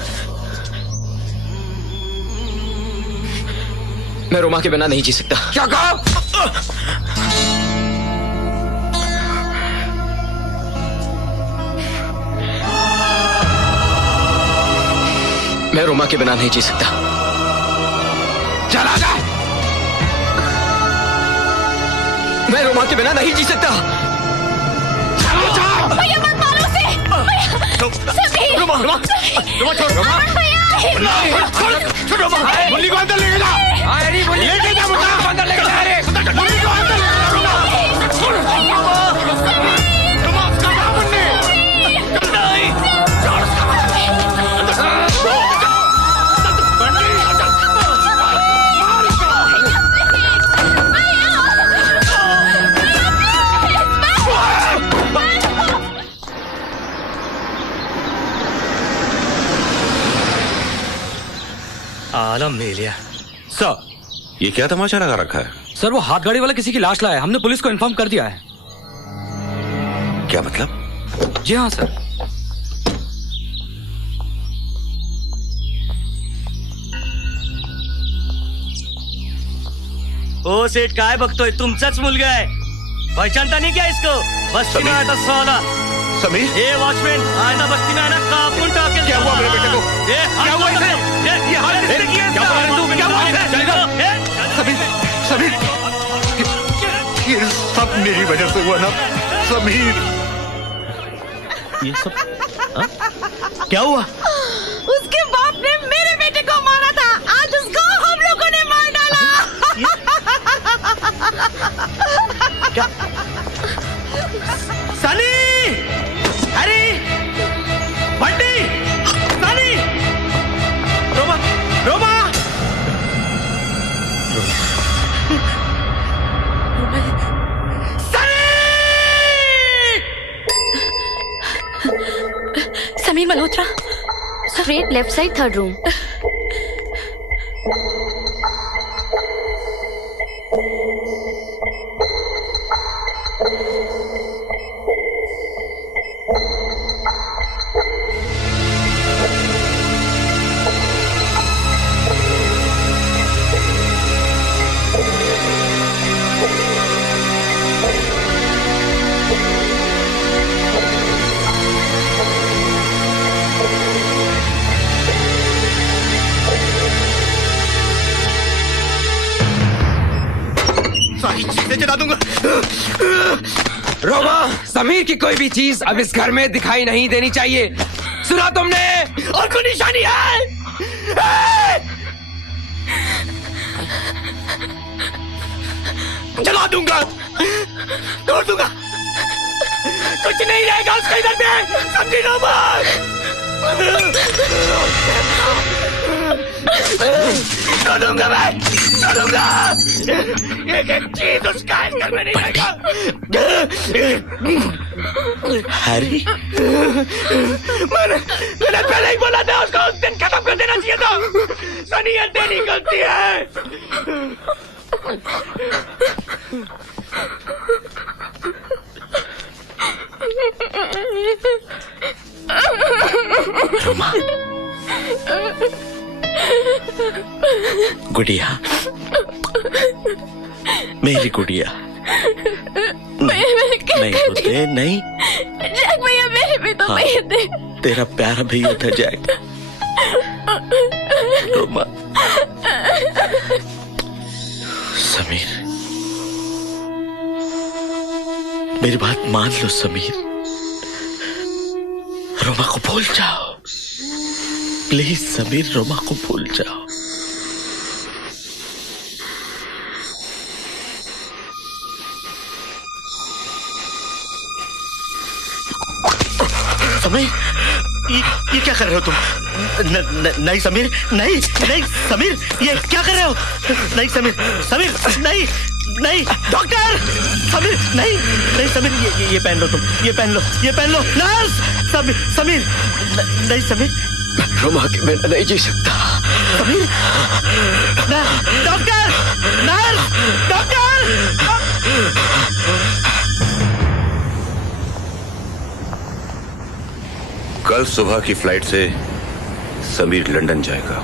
मैं रोमा के बिना नहीं जी सकता। क्या कहा? मैं रोमा के बिना नहीं जी सकता। चला जा। मैं रोमा के बिना नहीं जी सकता। चला जा। भैया मत मारो उसे। भैया रोमा छोड़। रोमा छोड़। मुन्नी को अंदर लेके जा। लेके जा मुन्ना को अंदर लेके जा। रे मुन्नी को अंदर लेके जा। रोमा उसका नाम मुन्नी। नहीं छोड़ उसका आलम ले लिया। सर, ये क्या तमाशा लगा रखा है? सर, वो हाथ गाड़ी वाला किसी की लाश लाया है। हमने पुलिस को इन्फॉर्म कर दिया है। क्या मतलब? जी हाँ सर। ओ सेठ, काय बघतोय? तुमचाच मुलगा आहे। पहचानता नहीं क्या इसको? बस्ती में आया था साला। समीर, ये वॉचमैन आया था बस्ती में, आया ना कापून टाके। क्या हुआ मेरे बेटे को? क्या हुआ इसे? ये हाल किसने किया इसका? क्या हुआ इसे? समीर, ये सब मेरी वजह से हुआ ना समीर। ये सब क्या हुआ? उसके बाप ने मेरे बेटे को मारा था। आज उसको हम लोगों ने मार डाला। क्या? Sunny, Harry, Bunty, Sunny, Roma, Roma, Sameer Malhotra. Straight left side, third room. सारी चीजें जला दूंगा। रोमा, समीर की कोई भी चीज अब इस घर में दिखाई नहीं देनी चाहिए। सुना तुमने? और कोई निशानी है? जला दूंगा, तोड़ दूंगा, कुछ नहीं रहेगा उसके इधर में। समझी रोमा? तोड़ूंगा मैं, तोड़ूंगा। एक एक चीज उसका इस घर में नहीं रहेगा। हैरी, मैंने पहले ही बोला था उसको उस दिन खत्म कर देना चाहिए था। सनी, ये तेरी गलती है। रोमा, गुड़िया, मेरी गुड़िया। नहीं होते, नहीं। जैक भैया मेरे भी तो भैया थे। तेरा प्यारा भैया था जैक। रोमा। समीर, मेरी बात मान लो समीर। रोमा को भूल जाओ प्लीज समीर, रोमा को भूल जाओ। समीर, ये क्या कर रहे हो तुम? नहीं समीर, नहीं नहीं समीर, ये क्या कर रहे हो? नहीं समीर, समीर नहीं नहीं, डॉक्टर समीर, नहीं नहीं समीर, ये पहन लो तुम, ये पहन लो, ये पहन लो। नर्स, समीर समीर, नहीं समीर, रोमा के बिना नहीं जी सकता। Sameer, doctor, nurse, doctor. कल सुबह की फ्लाइट से समीर लंदन जाएगा।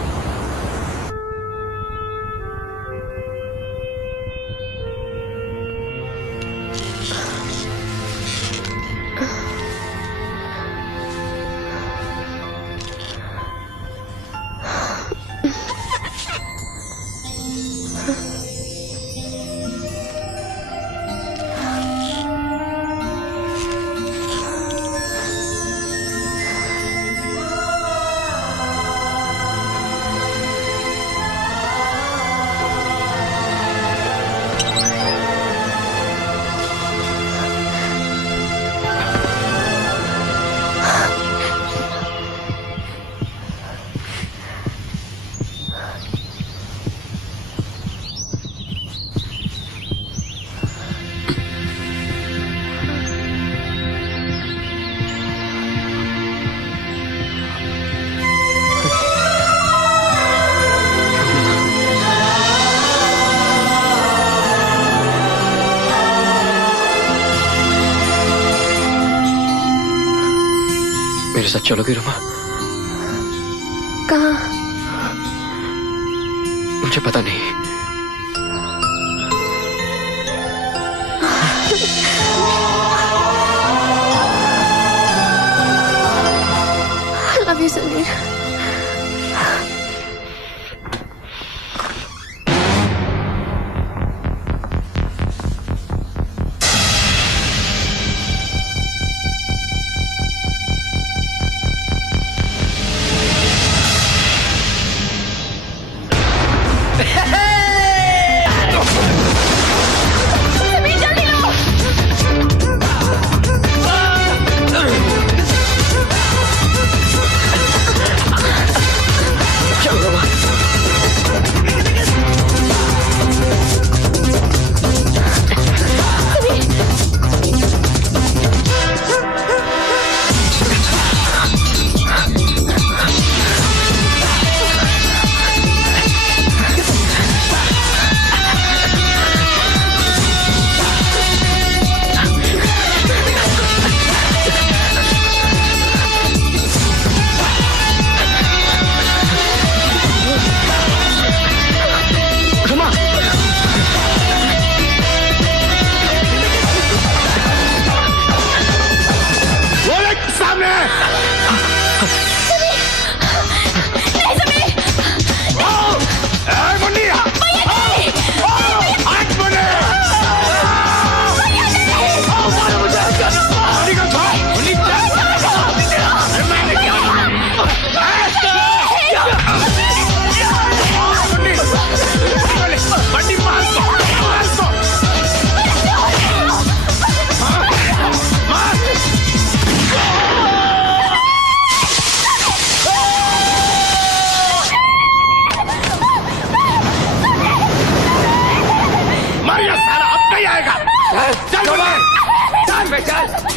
मेरे साथ चलोगी रोमा? कहाँ? मुझे पता नहीं। Love you Sameer.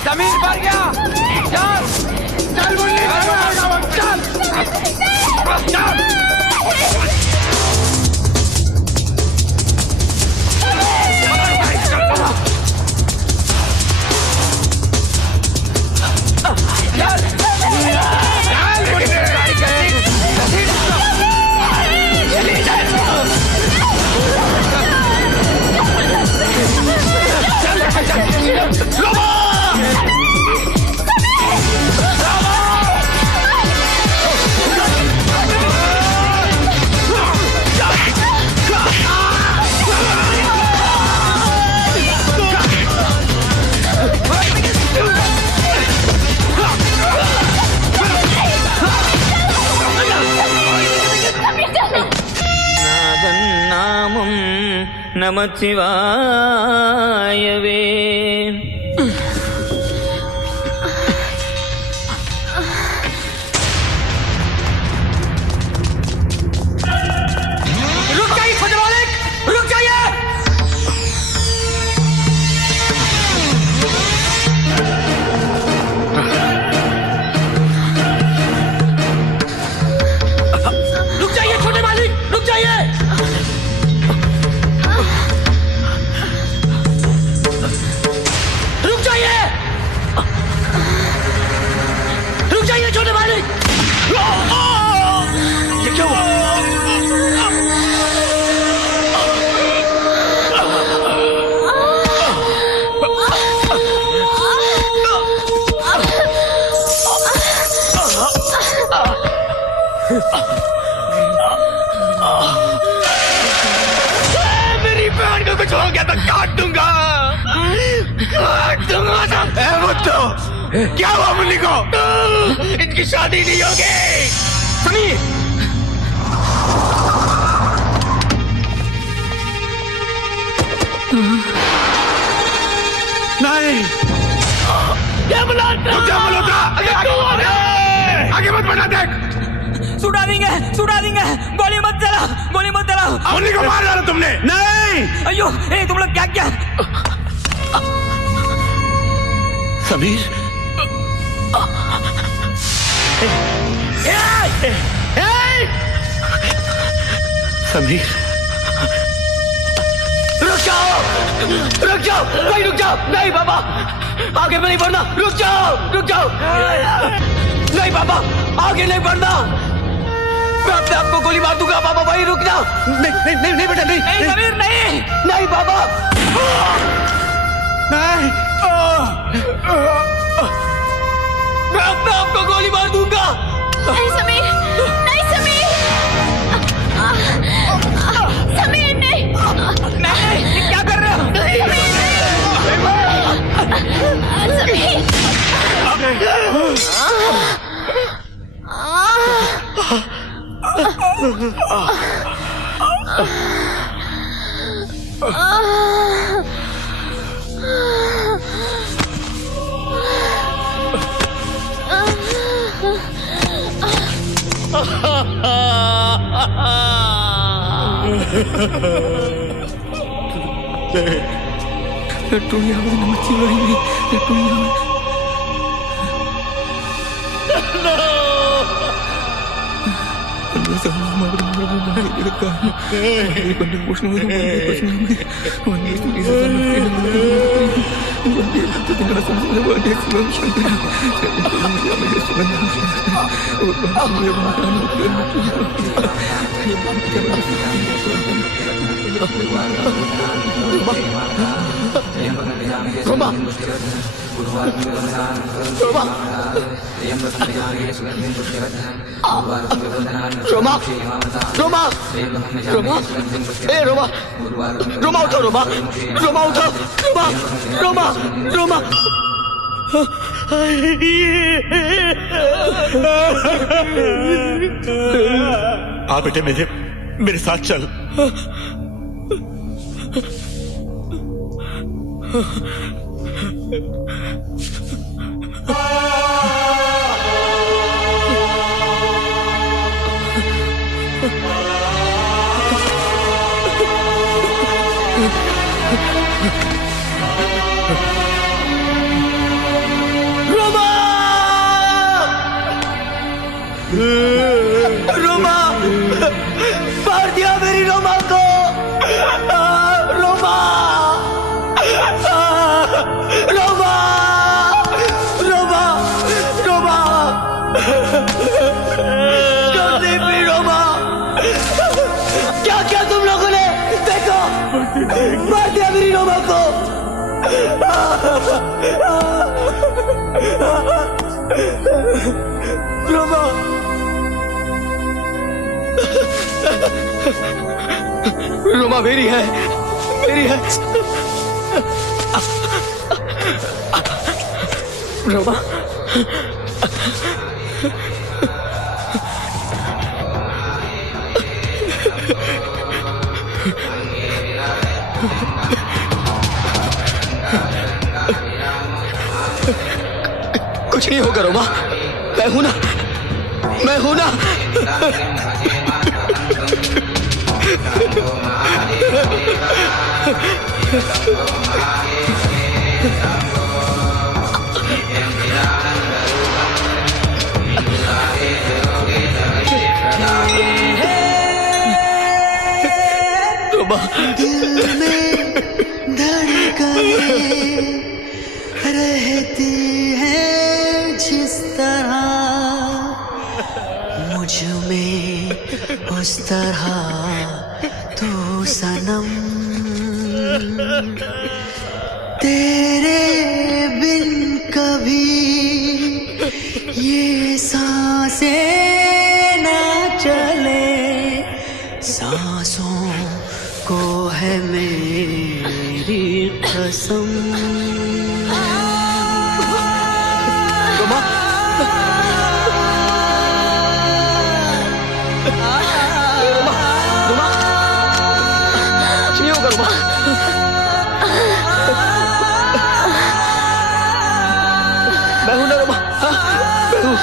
समीर मर गया। चल चल मुन्नी, चल चल। नमः शिवाय वे। रुक जाइए छोटे मालिक, रुक जाइए। रुक जाइए छोटे मालिक, रुक जाइए। रुक जाइए, रुक जाइए छोटे मालिक। ये क्या हुआ? मेरी बहन को कुछ हो गया तो काट दूंगा, काट दूंगा सब। क्या हुआ मुन्नी को? इनकी शादी नहीं होगी। समीर, नहीं, क्या मल्होत्रा? आगे मत बढ़ना, देख सुड़ा देंगे, सुड़ा देंगे। गोली मत चलाओ, गोली मत चलाओ। मुन्नी को मार डाला तुमने। नहीं, अयो, ए तुम लोग क्या क्या? समीर, समीर, रुक जाओ, रुक जाओ, भाई रुक जाओ। नहीं बाबा, आगे में नहीं बढ़ना। रुक जाओ, रुक जाओ। नहीं बाबा, आगे नहीं बढ़ना। मैं अपने आप को गोली मार दूंगा। बाबा भाई रुक जाओ। नहीं नहीं नहीं, नहीं बेटा, नहीं नहीं समीर, नहीं नहीं बाबा, नहीं। मैं अपने आप को गोली मार दूंगा। नहीं समीर, नहीं समीर, समीर नहीं, नहीं, क्या कर रहे हो? रोमा, रोमा, रोमा, ए रोमा, रोमा उठो, रोमा, रोमा उठो, रोमा, रोमा, रोमा। आ बेटे, मेरे साथ चल। रोमा, रोमा, मार दिया मेरी रोमा को। रोमा, रोमा, रोमा, रोमा, रोमा, क्या क्या तुम लोगों ने? देखो, मार दिया मेरी रोमा को। रोमा, रोमा मेरी है, मेरी है। रोमा, कुछ नहीं होगा रोमा, मैं हूं ना, मैं हूं ना। रोमा, दिल में धड़कने रहती है जिस तरह, मुझ में उस तरह तू सनम, तेरे बिन कभी ये सांसें ना चले, सांसों को है मेरी कसम। रोमा, रोमा, कुछ नहीं होगा रोमा। मैं हूं ना रोमा, मैं हूं।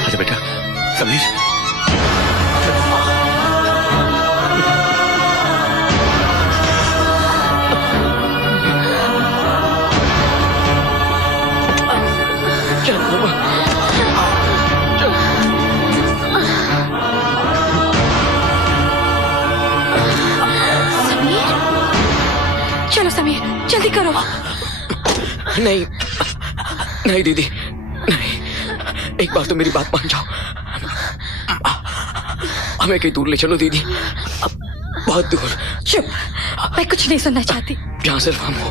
आजा बेटा, समीर। चल रोमा, चलो समीर, जल्दी करो। नहीं नहीं दीदी, नहीं, एक बार तो मेरी बात मान जाओ। हमें कहीं दूर ले चलो दीदी, बहुत दूर। चुप, मैं कुछ नहीं सुनना चाहती। जहां सिर्फ हम हो।